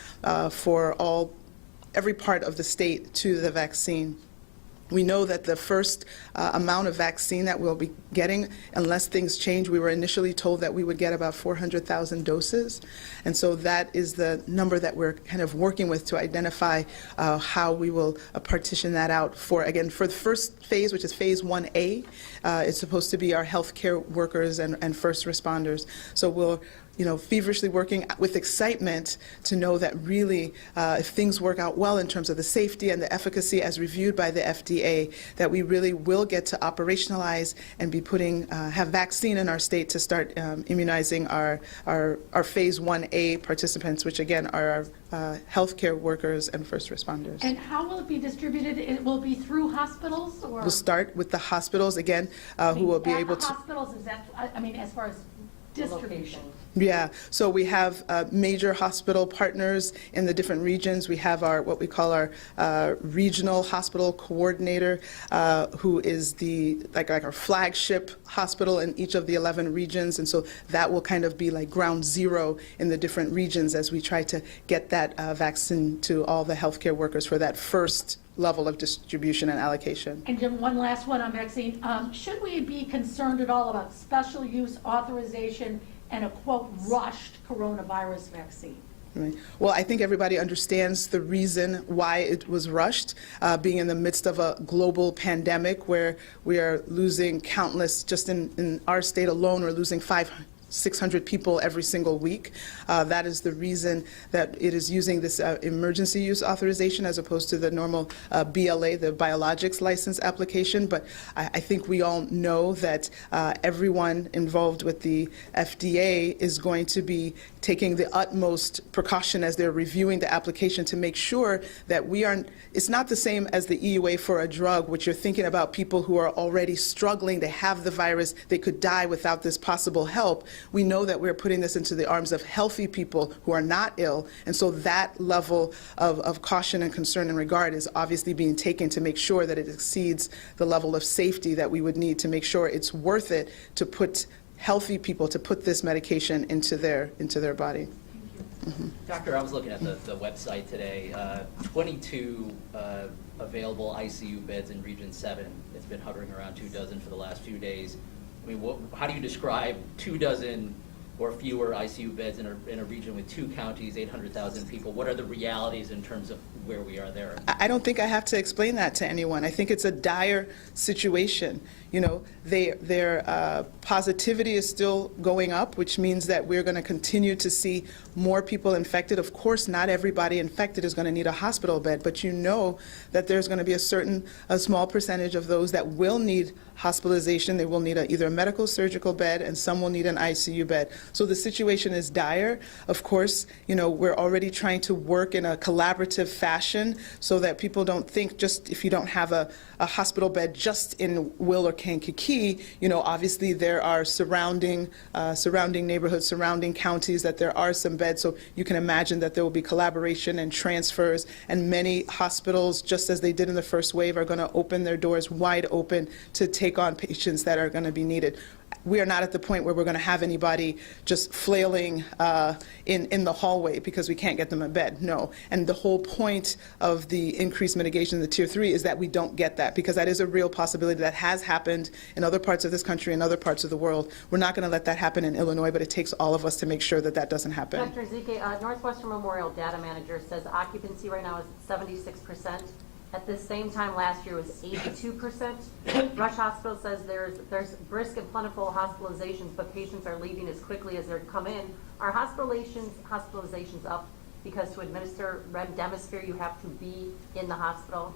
for every part of the state to the vaccine. We know that the first amount of vaccine that we'll be getting, unless things change, we were initially told that we would get about 400,000 doses. And so that is the number that we're kind of working with to identify how we will partition that out for the first phase, which is phase 1A. It's supposed to be our healthcare workers and first responders. So we'll feverishly working with excitement to know that really, if things work out well in terms of the safety and the efficacy as reviewed by the FDA, that we really will get to operationalize and be have vaccine in our state to start immunizing our phase 1A participants, which again are our healthcare workers and first responders. And how will it be distributed? Will it be through hospitals? Or? We'll start with the hospitals again, who will be able to. Hospitals, is that, as far as distribution? Yeah, so we have major hospital partners in the different regions. We have what we call our regional hospital coordinator, who is like our flagship hospital in each of the 11 regions. And so that will kind of be like ground zero in the different regions as we try to get that vaccine to all the healthcare workers for that first level of distribution and allocation. And Jim, one last one on vaccine. Should we be concerned at all about special use authorization and a, quote, rushed coronavirus vaccine? Right. Well, I think everybody understands the reason why it was rushed, being in the midst of a global pandemic where we are losing countless, just in our state alone, we're losing 600 people every single week. That is the reason that it is using this emergency use authorization as opposed to the normal BLA, the biologics license application. But I think we all know that everyone involved with the FDA is going to be taking the utmost precaution as they're reviewing the application to make sure that it's not the same as the EUA for a drug, which you're thinking about people who are already struggling, they have the virus, they could die without this possible help. We know that we're putting this into the arms of healthy people who are not ill, and so that level of caution and concern and regard is obviously being taken to make sure that it exceeds the level of safety that we would need to make sure it's worth it to put healthy people, to put this medication into their body. Doctor, I was looking at the website today. 22 available ICU beds in Region 7. It's been hovering around 24 for the last few days. I mean, how do you describe 24 or fewer ICU beds in a region with 2 counties, 800,000 people? What are the realities in terms of where we are there? I don't think I have to explain that to anyone. I think it's a dire situation. You know, their positivity is still going up, which means that we're going to continue to see more people infected. Of course, not everybody infected is going to need a hospital bed, but you know that there's going to be a small percentage of those that will need hospitalization. They will need either a medical surgical bed, and some will need an ICU bed. So the situation is dire. Of course, you know, we're already trying to work in a collaborative fashion so that people don't think just if you don't have a hospital bed just in Will or Kankakee, you know, obviously there are surrounding neighborhoods, surrounding counties that there are some beds. So you can imagine that there will be collaboration and transfers, and many hospitals, just as they did in the first wave, are going to open their doors wide open to take on patients that are going to be needed. We are not at the point where we're going to have anybody just flailing in the hallway because we can't get them a bed. No. And the whole point of the increased mitigation in the Tier 3 is that we don't get that, because that is a real possibility that has happened in other parts of this country and other parts of the world. We're not going to let that happen in Illinois, but it takes all of us to make sure that that doesn't happen. Dr. Zike, Northwestern Memorial data manager says occupancy right now is 76%. At the same time last year was 82%. Rush Hospital says there's brisk and plentiful hospitalizations, but patients are leaving as quickly as they're come in. Are hospitalizations up because to administer remdesivir you have to be in the hospital?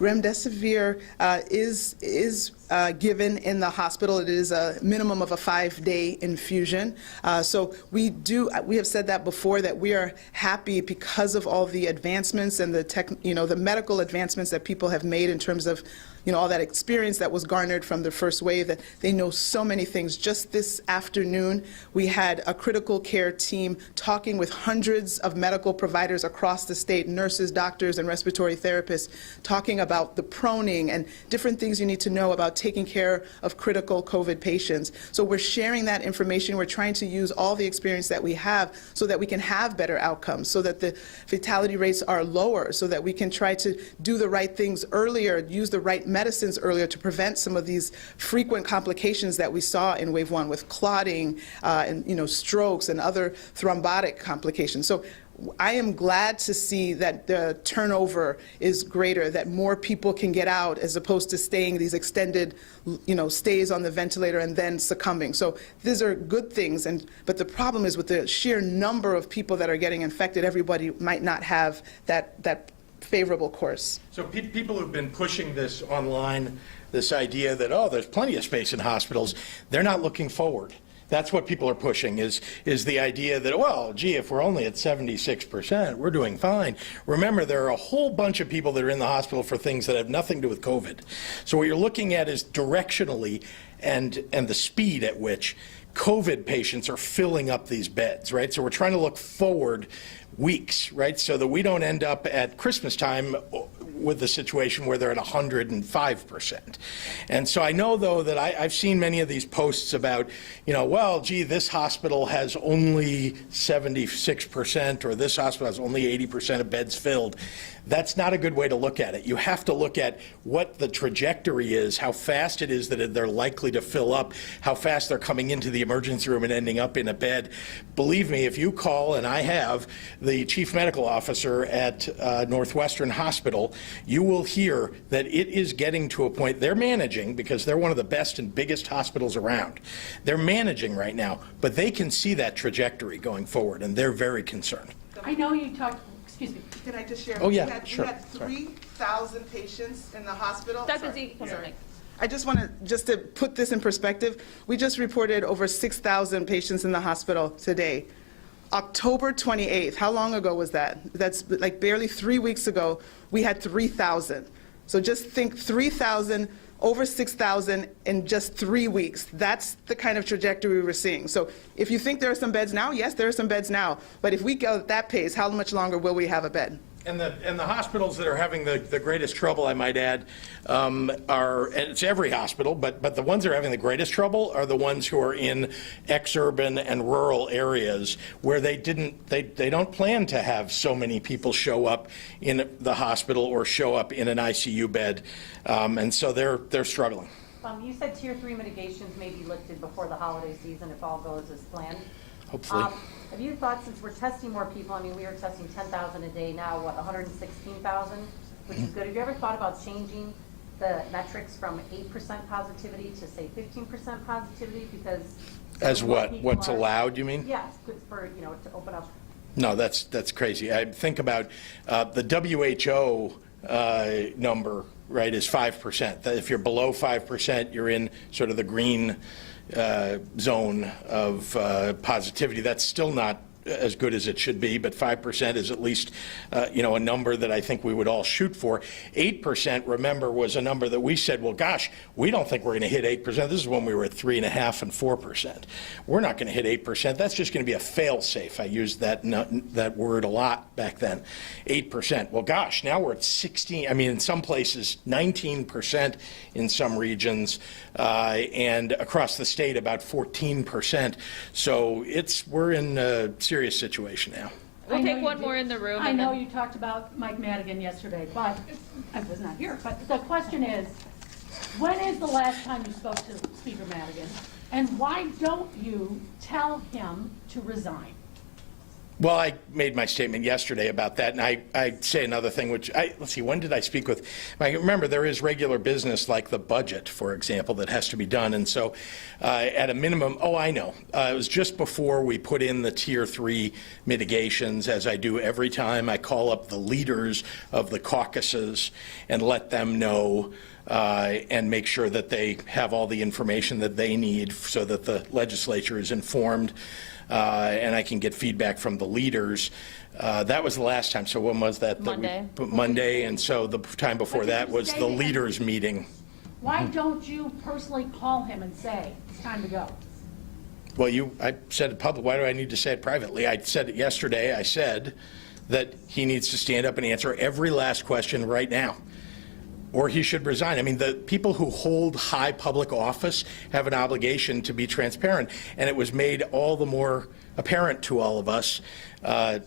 Remdesivir is given in the hospital. It is a minimum of a 5-day infusion. So we have said that before, that we are happy because of all the advancements and the medical advancements that people have made in terms of all that experience that was garnered from the first wave, that they know so many things. Just this afternoon, we had a critical care team talking with hundreds of medical providers across the state, nurses, doctors, and respiratory therapists, talking about the proning and different things you need to know about taking care of critical COVID patients. So we're sharing that information. We're trying to use all the experience that we have so that we can have better outcomes, so that the fatality rates are lower, so that we can try to do the right things earlier, use the right medicines earlier to prevent some of these frequent complications that we saw in wave 1 with clotting and strokes and other thrombotic complications. So I am glad to see that the turnover is greater, that more people can get out as opposed to staying these extended stays on the ventilator and then succumbing. So these are good things, but the problem is with the sheer number of people that are getting infected, everybody might not have that favorable course. So people who've been pushing this online, this idea that, there's plenty of space in hospitals, they're not looking forward. That's what people are pushing, is the idea that, if we're only at 76%, we're doing fine. Remember, there are a whole bunch of people that are in the hospital for things that have nothing to do with COVID. So what you're looking at is directionally and the speed at which COVID patients are filling up these beds, right? So we're trying to look forward weeks, right? So that we don't end up at Christmas time with the situation where they're at 105%. And so I know, though, that I've seen many of these posts about, this hospital has only 76%, or this hospital has only 80% of beds filled. That's not a good way to look at it. You have to look at what the trajectory is, how fast it is that they're likely to fill up, how fast they're coming into the emergency room and ending up in a bed. Believe me, if you call, and I have, the chief medical officer at Northwestern Hospital, you will hear that it is getting to a point, they're managing, because they're one of the best and biggest hospitals around. They're managing right now, but they can see that trajectory going forward, and they're very concerned. I know you talked, excuse me. Can I just share? Oh, yeah, sure. We had 3,000 patients in the hospital. Dr. Zeke, I just want to put this in perspective. We just reported over 6,000 patients in the hospital today. October 28th, how long ago was that? That's like barely 3 weeks ago, we had 3,000. So just think 3,000, over 6,000 in just 3 weeks. That's the kind of trajectory we're seeing. So if you think there are some beds now, yes, there are some beds now. But if we go at that pace, how much longer will we have a bed? And the hospitals that are having the greatest trouble, I might add, are, and it's every hospital, but the ones that are having the greatest trouble are the ones who are in ex-urban and rural areas where they don't plan to have so many people show up in the hospital or show up in an ICU bed, and so they're struggling. You said Tier 3 mitigations may be lifted before the holiday season if all goes as planned. Hopefully. Have you thought, since we're testing more people, I mean, we are testing 10,000 a day now, what, 116,000, which is good. Have you ever thought about changing the metrics from 8% positivity to, say, 15% positivity? Because As what's allowed, you mean? Yes, for, to open up. No, that's crazy. I think about the WHO number, right, is 5%. That if you're below 5%, you're in sort of the green zone of positivity. That's still not as good as it should be, but 5% is at least, a number that I think we would all shoot for. 8%, remember, was a number that we said, well, gosh, we don't think we're going to hit 8%. This is when we were at 3.5% and 4%. We're not going to hit 8%. That's just going to be a fail-safe. I used that word a lot back then. 8%. Well, gosh, now we're at 16. I mean, in some places, 19% in some regions, and across the state, about 14%. So we're in a serious situation now. We'll take one more in the room. I know you talked about Mike Madigan yesterday, but I was not here. But the question is, when is the last time you spoke to Speaker Madigan, and why don't you tell him to resign? Well, I made my statement yesterday about that, and I'd say another thing, which let's see, when did I speak with? Remember, there is regular business like the budget, for example, that has to be done, and so at a minimum, I know, it was just before we put in the Tier 3 mitigations, as I do every time. I call up the leaders of the caucuses and let them know and make sure that they have all the information that they need so that the legislature is informed. And I can get feedback from the leaders. That was the last time. So when was that? Monday. Monday, and so the time before that was the leaders' meeting. Why don't you personally call him and say, it's time to go? Well, I said it publicly. Why do I need to say it privately? I said it yesterday. I said that he needs to stand up and answer every last question right now, or he should resign. I mean, the people who hold high public office have an obligation to be transparent, and it was made all the more apparent to all of us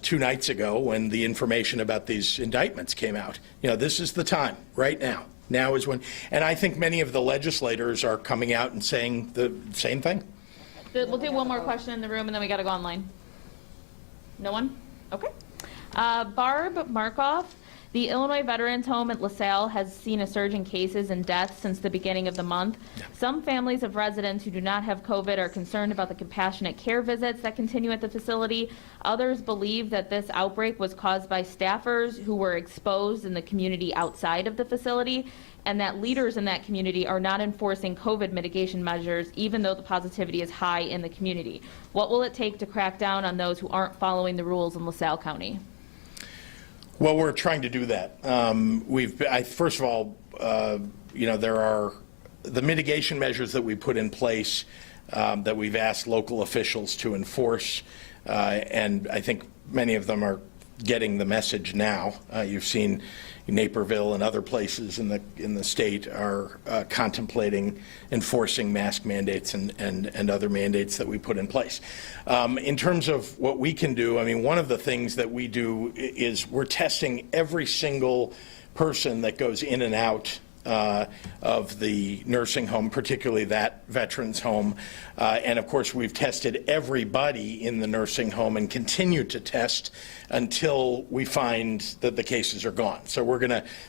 2 nights ago when the information about these indictments came out. This is the time, right now. Now is when, and I think many of the legislators are coming out and saying the same thing. We'll do one more question in the room, and then we got to go online. No one? Okay. Barb Markoff. The Illinois Veterans Home at LaSalle has seen a surge in cases and deaths since the beginning of the month. Yeah. Some families of residents who do not have COVID are concerned about the compassionate care visits that continue at the facility. Others believe that this outbreak was caused by staffers who were exposed in the community outside of the facility, and that leaders in that community are not enforcing COVID mitigation measures, even though the positivity is high in the community. What will it take to crack down on those who aren't following the rules in LaSalle County? Well, we're trying to do that. First of all, there are the mitigation measures that we put in place that we've asked local officials to enforce, and I think many of them are getting the message now. You've seen Naperville and other places in the state are contemplating enforcing mask mandates and other mandates that we put in place. In terms of what we can do, I mean, one of the things that we do is we're testing every single person that goes in and out of the nursing home, particularly that veterans home. And of course, we've tested everybody in the nursing home and continue to test until we find that the cases are gone. So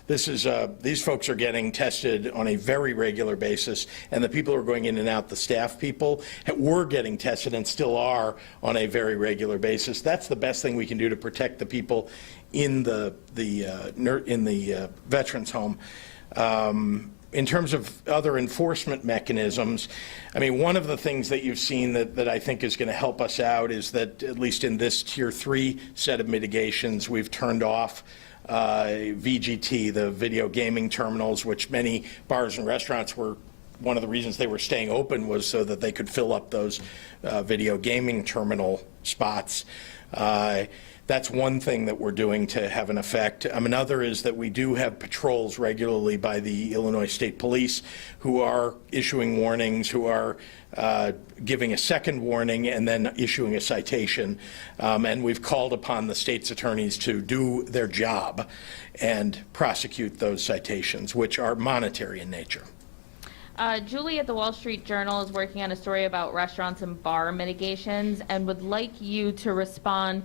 these folks are getting tested on a very regular basis, and the people who are going in and out, the staff people, were getting tested and still are on a very regular basis. That's the best thing we can do to protect the people in the veterans home. In terms of other enforcement mechanisms, I mean, one of the things that you've seen that I think is going to help us out is that, at least in this Tier 3 set of mitigations, we've turned off VGT, the video gaming terminals, which many bars and restaurants were, one of the reasons they were staying open was so that they could fill up those video gaming terminal spots. That's one thing that we're doing to have an effect. Another is that we do have patrols regularly by the Illinois State Police who are issuing warnings, who are giving a second warning and then issuing a citation. And we've called upon the state's attorneys to do their job and prosecute those citations, which are monetary in nature. Julie at the Wall Street Journal is working on a story about restaurants and bar mitigations and would like you to respond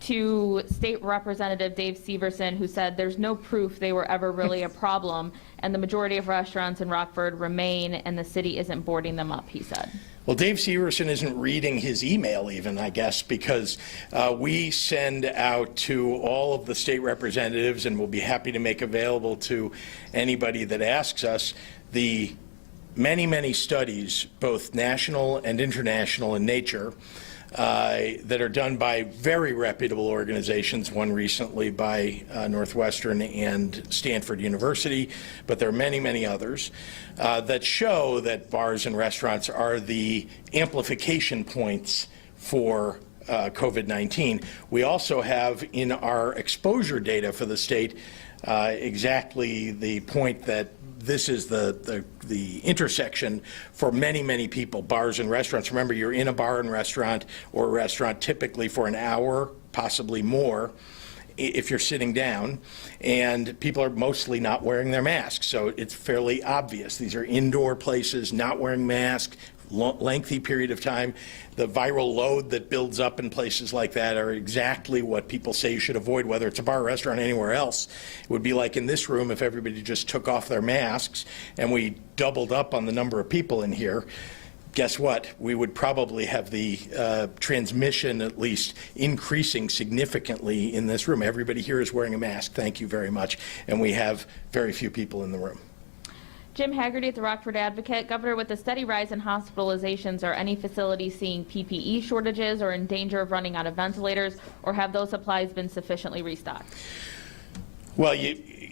to State Representative Dave Severson, who said there's no proof they were ever really a problem, and the majority of restaurants in Rockford remain, and the city isn't boarding them up, he said. Well, Dave Severson isn't reading his email even, I guess, because we send out to all of the state representatives, and we'll be happy to make available to anybody that asks us, the many, many studies, both national and international in nature, that are done by very reputable organizations, one recently by Northwestern and Stanford University, but there are many, many others, that show that bars and restaurants are the amplification points for COVID-19. We also have in our exposure data for the state exactly the point that this is the intersection for many, many people, bars and restaurants. Remember, you're in a bar and restaurant or a restaurant typically for an hour, possibly more, if you're sitting down, and people are mostly not wearing their masks. So it's fairly obvious. These are indoor places, not wearing masks, lengthy period of time. The viral load that builds up in places like that are exactly what people say you should avoid, whether it's a bar, restaurant, anywhere else. It would be like in this room if everybody just took off their masks and we doubled up on the number of people in here. Guess what? We would probably have the transmission at least increasing significantly in this room. Everybody here is wearing a mask. Thank you very much. And we have very few people in the room. Jim Haggerty at the Rockford Advocate. Governor, with the steady rise in hospitalizations, are any facilities seeing PPE shortages or in danger of running out of ventilators, or have those supplies been sufficiently restocked? Well,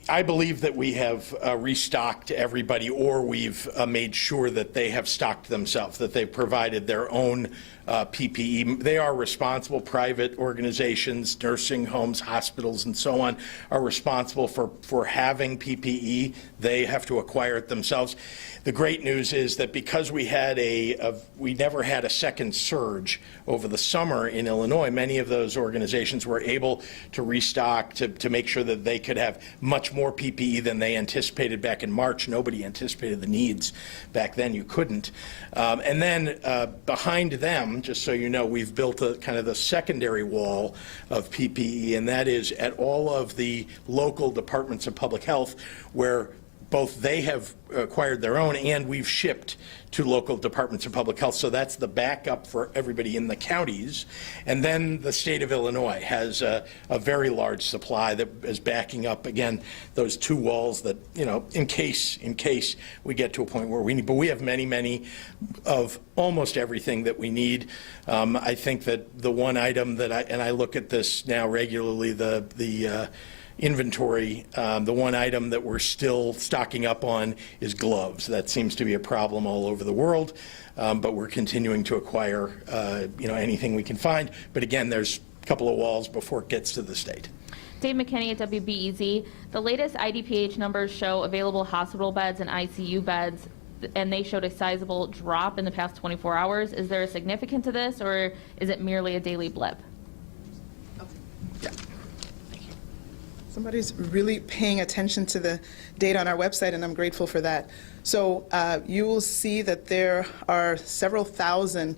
I believe that we have restocked everybody, or we've made sure that they have stocked themselves, that they've provided their own PPE. They are responsible. Private organizations, nursing homes, hospitals, and so on are responsible for having PPE. They have to acquire it themselves. The great news is that because we had we never had a second surge over the summer in Illinois, many of those organizations were able to restock to make sure that they could have much more PPE than they anticipated back in March. Nobody anticipated the needs back then. You couldn't. And then behind them, just so you know, we've built a kind of the secondary wall of PPE, and that is at all of the local departments of public health, where both they have acquired their own and we've shipped to local departments of public health. So that's the backup for everybody in the counties. And then the state of Illinois has a very large supply that is backing up, again, those two walls that, you know, in case we get to a point where we need. But we have many of almost everything that we need. I think that the one item that I look at this now regularly, the inventory, the one item that we're still stocking up on is gloves. That seems to be a problem all over the world, but we're continuing to acquire anything we can find. But again, there's a couple of walls before it gets to the state. Dave McKinney at WBEZ. The latest IDPH numbers show available hospital beds and ICU beds, and they showed a sizable drop in the past 24 hours. Is there a significance to this, or is it merely a daily blip? Yeah. Somebody's really paying attention to the data on our website, and I'm grateful for that. So you will see that there are several thousand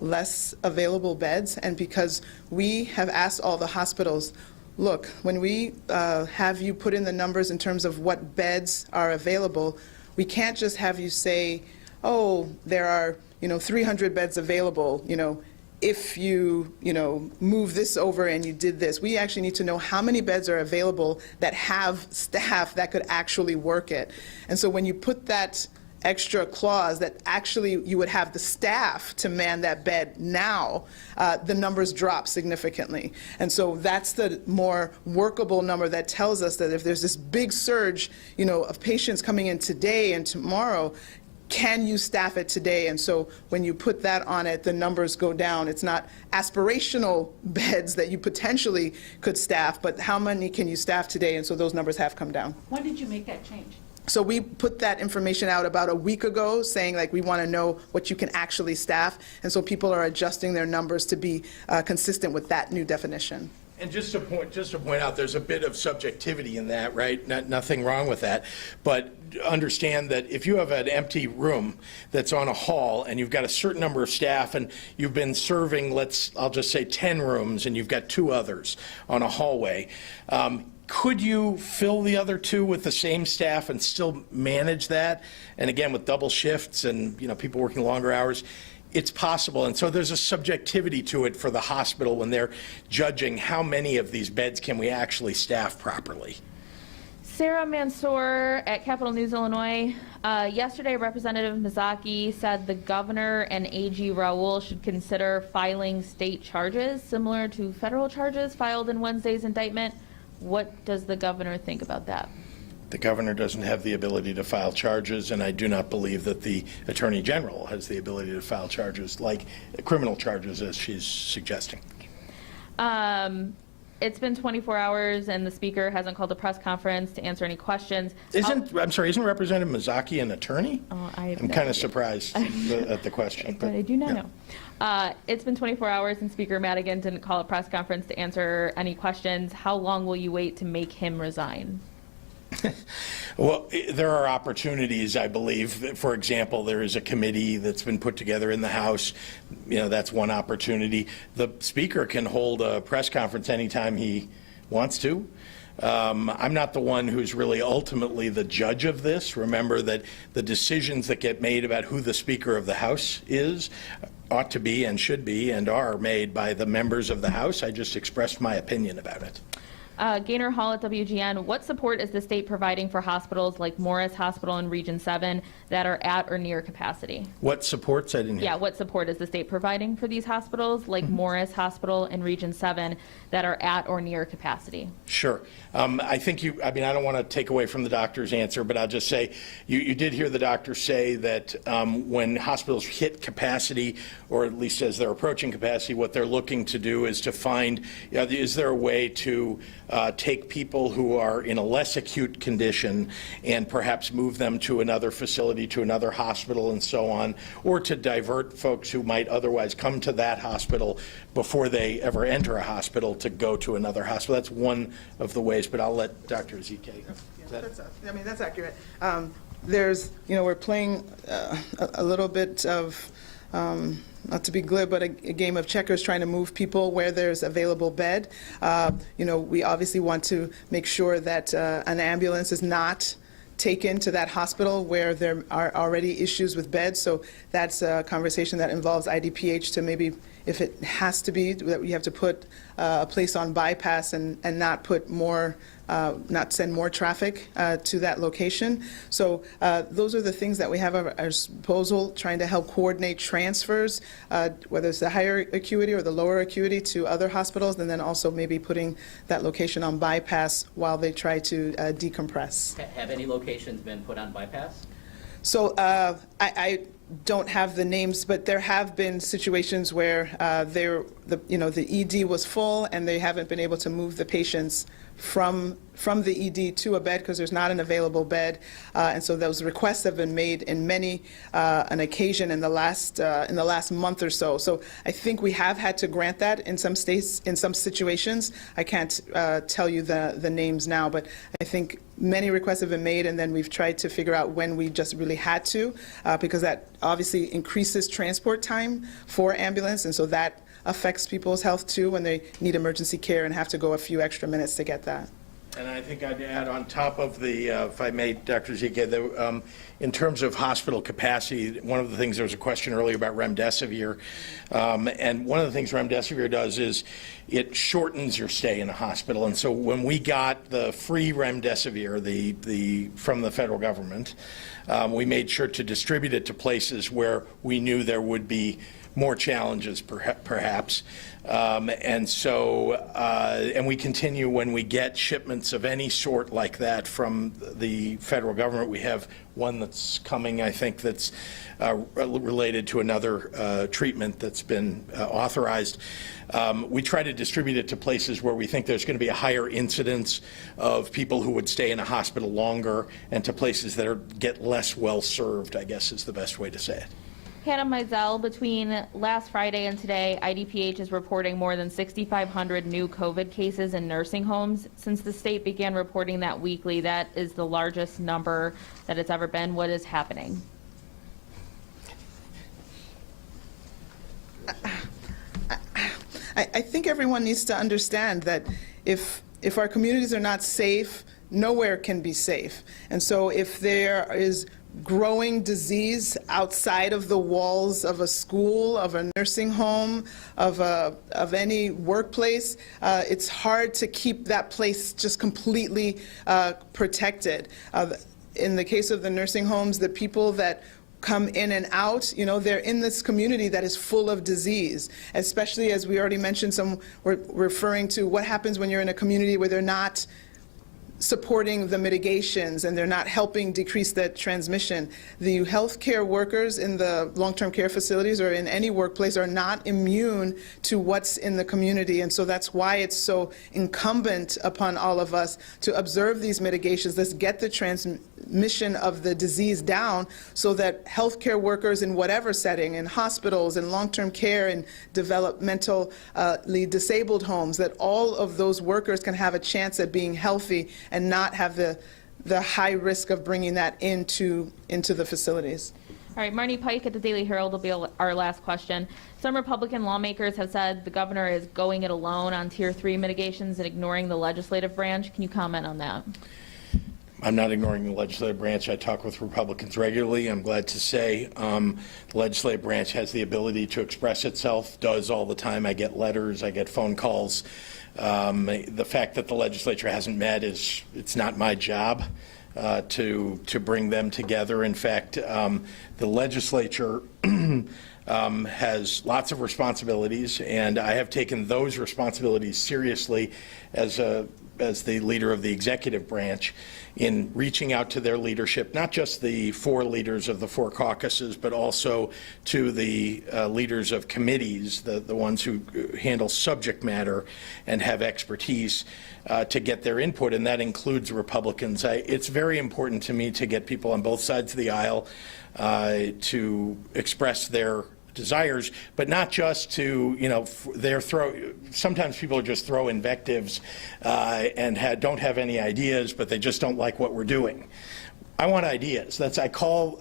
less available beds, and because we have asked all the hospitals, look, when we have you put in the numbers in terms of what beds are available, we can't just have you say, oh, there are 300 beds available, if you move this over and you did this. We actually need to know how many beds are available that have staff that could actually work it. And so when you put that extra clause that actually you would have the staff to man that bed now, the numbers drop significantly. And so that's the more workable number that tells us that if there's this big surge, of patients coming in today and tomorrow, can you staff it today? And so when you put that on it, the numbers go down. It's not aspirational beds that you potentially could staff, but how many can you staff today? And so those numbers have come down. When did you make that change? So we put that information out about a week ago, saying like we want to know what you can actually staff. And so people are adjusting their numbers to be consistent with that new definition. And just to point out, there's a bit of subjectivity in that, right? Nothing wrong with that. But understand that if you have an empty room that's on a hall and you've got a certain number of staff and you've been serving, I'll just say 10 rooms, and you've got 2 others on a hallway, could you fill the other 2 with the same staff and still manage that? And again, with double shifts and people working longer hours, it's possible. And so there's a subjectivity to it for the hospital when they're judging how many of these beds can we actually staff properly. Sarah Mansour at Capital News, Illinois. Yesterday, Representative Mizaki said the governor and AG Raul should consider filing state charges similar to federal charges filed in Wednesday's indictment. What does the governor think about that? The governor doesn't have the ability to file charges, and I do not believe that the Attorney General has the ability to file charges, like criminal charges, as she's suggesting. It's been 24 hours, and the Speaker hasn't called a press conference to answer any questions. Isn't Representative Mizaki an attorney? I'm kind of surprised at the question. But I do not know. It's been 24 hours, and Speaker Madigan didn't call a press conference to answer any questions. How long will you wait to make him resign? Well, there are opportunities, I believe. For example, there is a committee that's been put together in the House. That's one opportunity. The Speaker can hold a press conference anytime he wants to. I'm not the one who's really ultimately the judge of this. Remember that the decisions that get made about who the Speaker of the House is ought to be and should be and are made by the members of the House. I just expressed my opinion about it. Gaynor Hall at WGN, what support is the state providing for hospitals like Morris Hospital in Region 7 that are at or near capacity? What supports? I didn't hear. Yeah, what support is the state providing for these hospitals like Morris Hospital in Region 7 that are at or near capacity? Sure. I think I don't want to take away from the doctor's answer, but I'll just say you did hear the doctor say that when hospitals hit capacity, or at least as they're approaching capacity, what they're looking to do is to find, is there a way to take people who are in a less acute condition and perhaps move them to another facility, to another hospital and so on, or to divert folks who might otherwise come to that hospital before they ever enter a hospital to go to another hospital. That's one of the ways, but I'll let Dr. Ezike. That's accurate. There's, we're playing a little bit of, not to be glib, but a game of checkers, trying to move people where there's available bed. We obviously want to make sure that an ambulance is not taken to that hospital where there are already issues with beds. So that's a conversation that involves IDPH to maybe, if it has to be, that we have to put a place on bypass and not put more, not send more traffic to that location. So those are the things that we have at our disposal, trying to help coordinate transfers, whether it's the higher acuity or the lower acuity, to other hospitals, and then also maybe putting that location on bypass while they try to decompress. Have any locations been put on bypass? So I don't have the names, but there have been situations where the ED was full and they haven't been able to move the patients from the ED to a bed because there's not an available bed, and so those requests have been made in many an occasion in the last month or so. So I think we have had to grant that in some states, in some situations. I can't tell you the names now, but I think many requests have been made, and then we've tried to figure out when we just really had to, because that obviously increases transport time for ambulance, and so that affects people's health too when they need emergency care and have to go a few extra minutes to get that. And I think I'd add on top of the, if I may, Dr. Ezike, in terms of hospital capacity, one of the things, there was a question earlier about remdesivir, and one of the things remdesivir does is it shortens your stay in a hospital. And so when we got the free remdesivir, from the federal government, we made sure to distribute it to places where we knew there would be more challenges perhaps. And we continue when we get shipments of any sort like that from the federal government. We have one that's coming, I think, that's related to another treatment that's been authorized. We try to distribute it to places where we think there's going to be a higher incidence of people who would stay in a hospital longer, and to places that get less well served, I guess is the best way to say it. Hannah Mizell, between last Friday and today, IDPH is reporting more than 6,500 new COVID cases in nursing homes. Since the state began reporting that weekly, that is the largest number that it's ever been. What is happening? I think everyone needs to understand that if our communities are not safe, nowhere can be safe. And so if there is growing disease outside of the walls of a school, of a nursing home, of any workplace, it's hard to keep that place just completely protected. In the case of the nursing homes, the people that come in and out, you know, they're in this community that is full of disease, especially as we already mentioned, we're referring to what happens when you're in a community where they're not supporting the mitigations and they're not helping decrease the transmission. The healthcare workers in the long-term care facilities or in any workplace are not immune to what's in the community, and so that's why it's so incumbent upon all of us to observe these mitigations. Let's get the transmission of the disease down so that healthcare workers in whatever setting, in hospitals, in long-term care, in developmentally disabled homes, that all of those workers can have a chance at being healthy and not have the high risk of bringing that into the facilities. All right, Marnie Pike at the Daily Herald will be our last question. Some Republican lawmakers have said the governor is going it alone on Tier 3 mitigations and ignoring the legislative branch. Can you comment on that? I'm not ignoring the legislative branch. I talk with Republicans regularly. I'm glad to say the legislative branch has the ability to express itself, does all the time. I get letters, I get phone calls. The fact that the legislature hasn't met it's not my job to bring them together. In fact, the legislature has lots of responsibilities, and I have taken those responsibilities seriously as the leader of the executive branch in reaching out to their leadership, not just the 4 leaders of the 4 caucuses, but also to the leaders of committees, the ones who handle subject matter and have expertise, to get their input, and that includes Republicans. It's very important to me to get people on both sides of the aisle to express their desires, but not just to, you know, sometimes people just throw invectives and don't have any ideas, but they just don't like what we're doing. I want ideas. I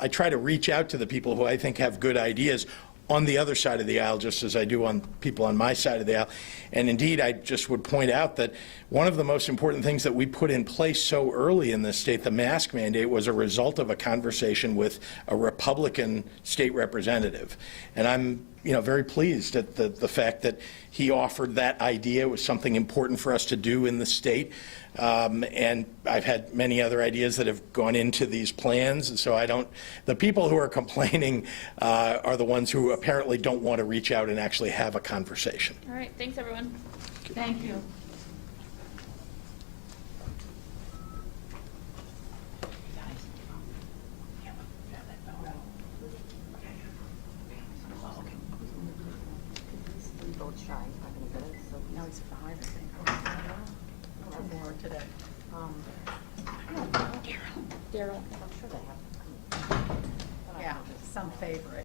try to reach out to the people who I think have good ideas on the other side of the aisle, just as I do on people on my side of the aisle. And indeed, I just would point out that one of the most important things that we put in place so early in this state, the mask mandate, was a result of a conversation with a Republican state representative. And I'm very pleased at the fact that he offered that idea. It was something important for us to do in the state. And I've had many other ideas that have gone into these plans. And so the people who are complaining are the ones who apparently don't want to reach out and actually have a conversation. All right, thanks everyone. Thank you. Daryl, I'm sure they have. Yeah, some favorite.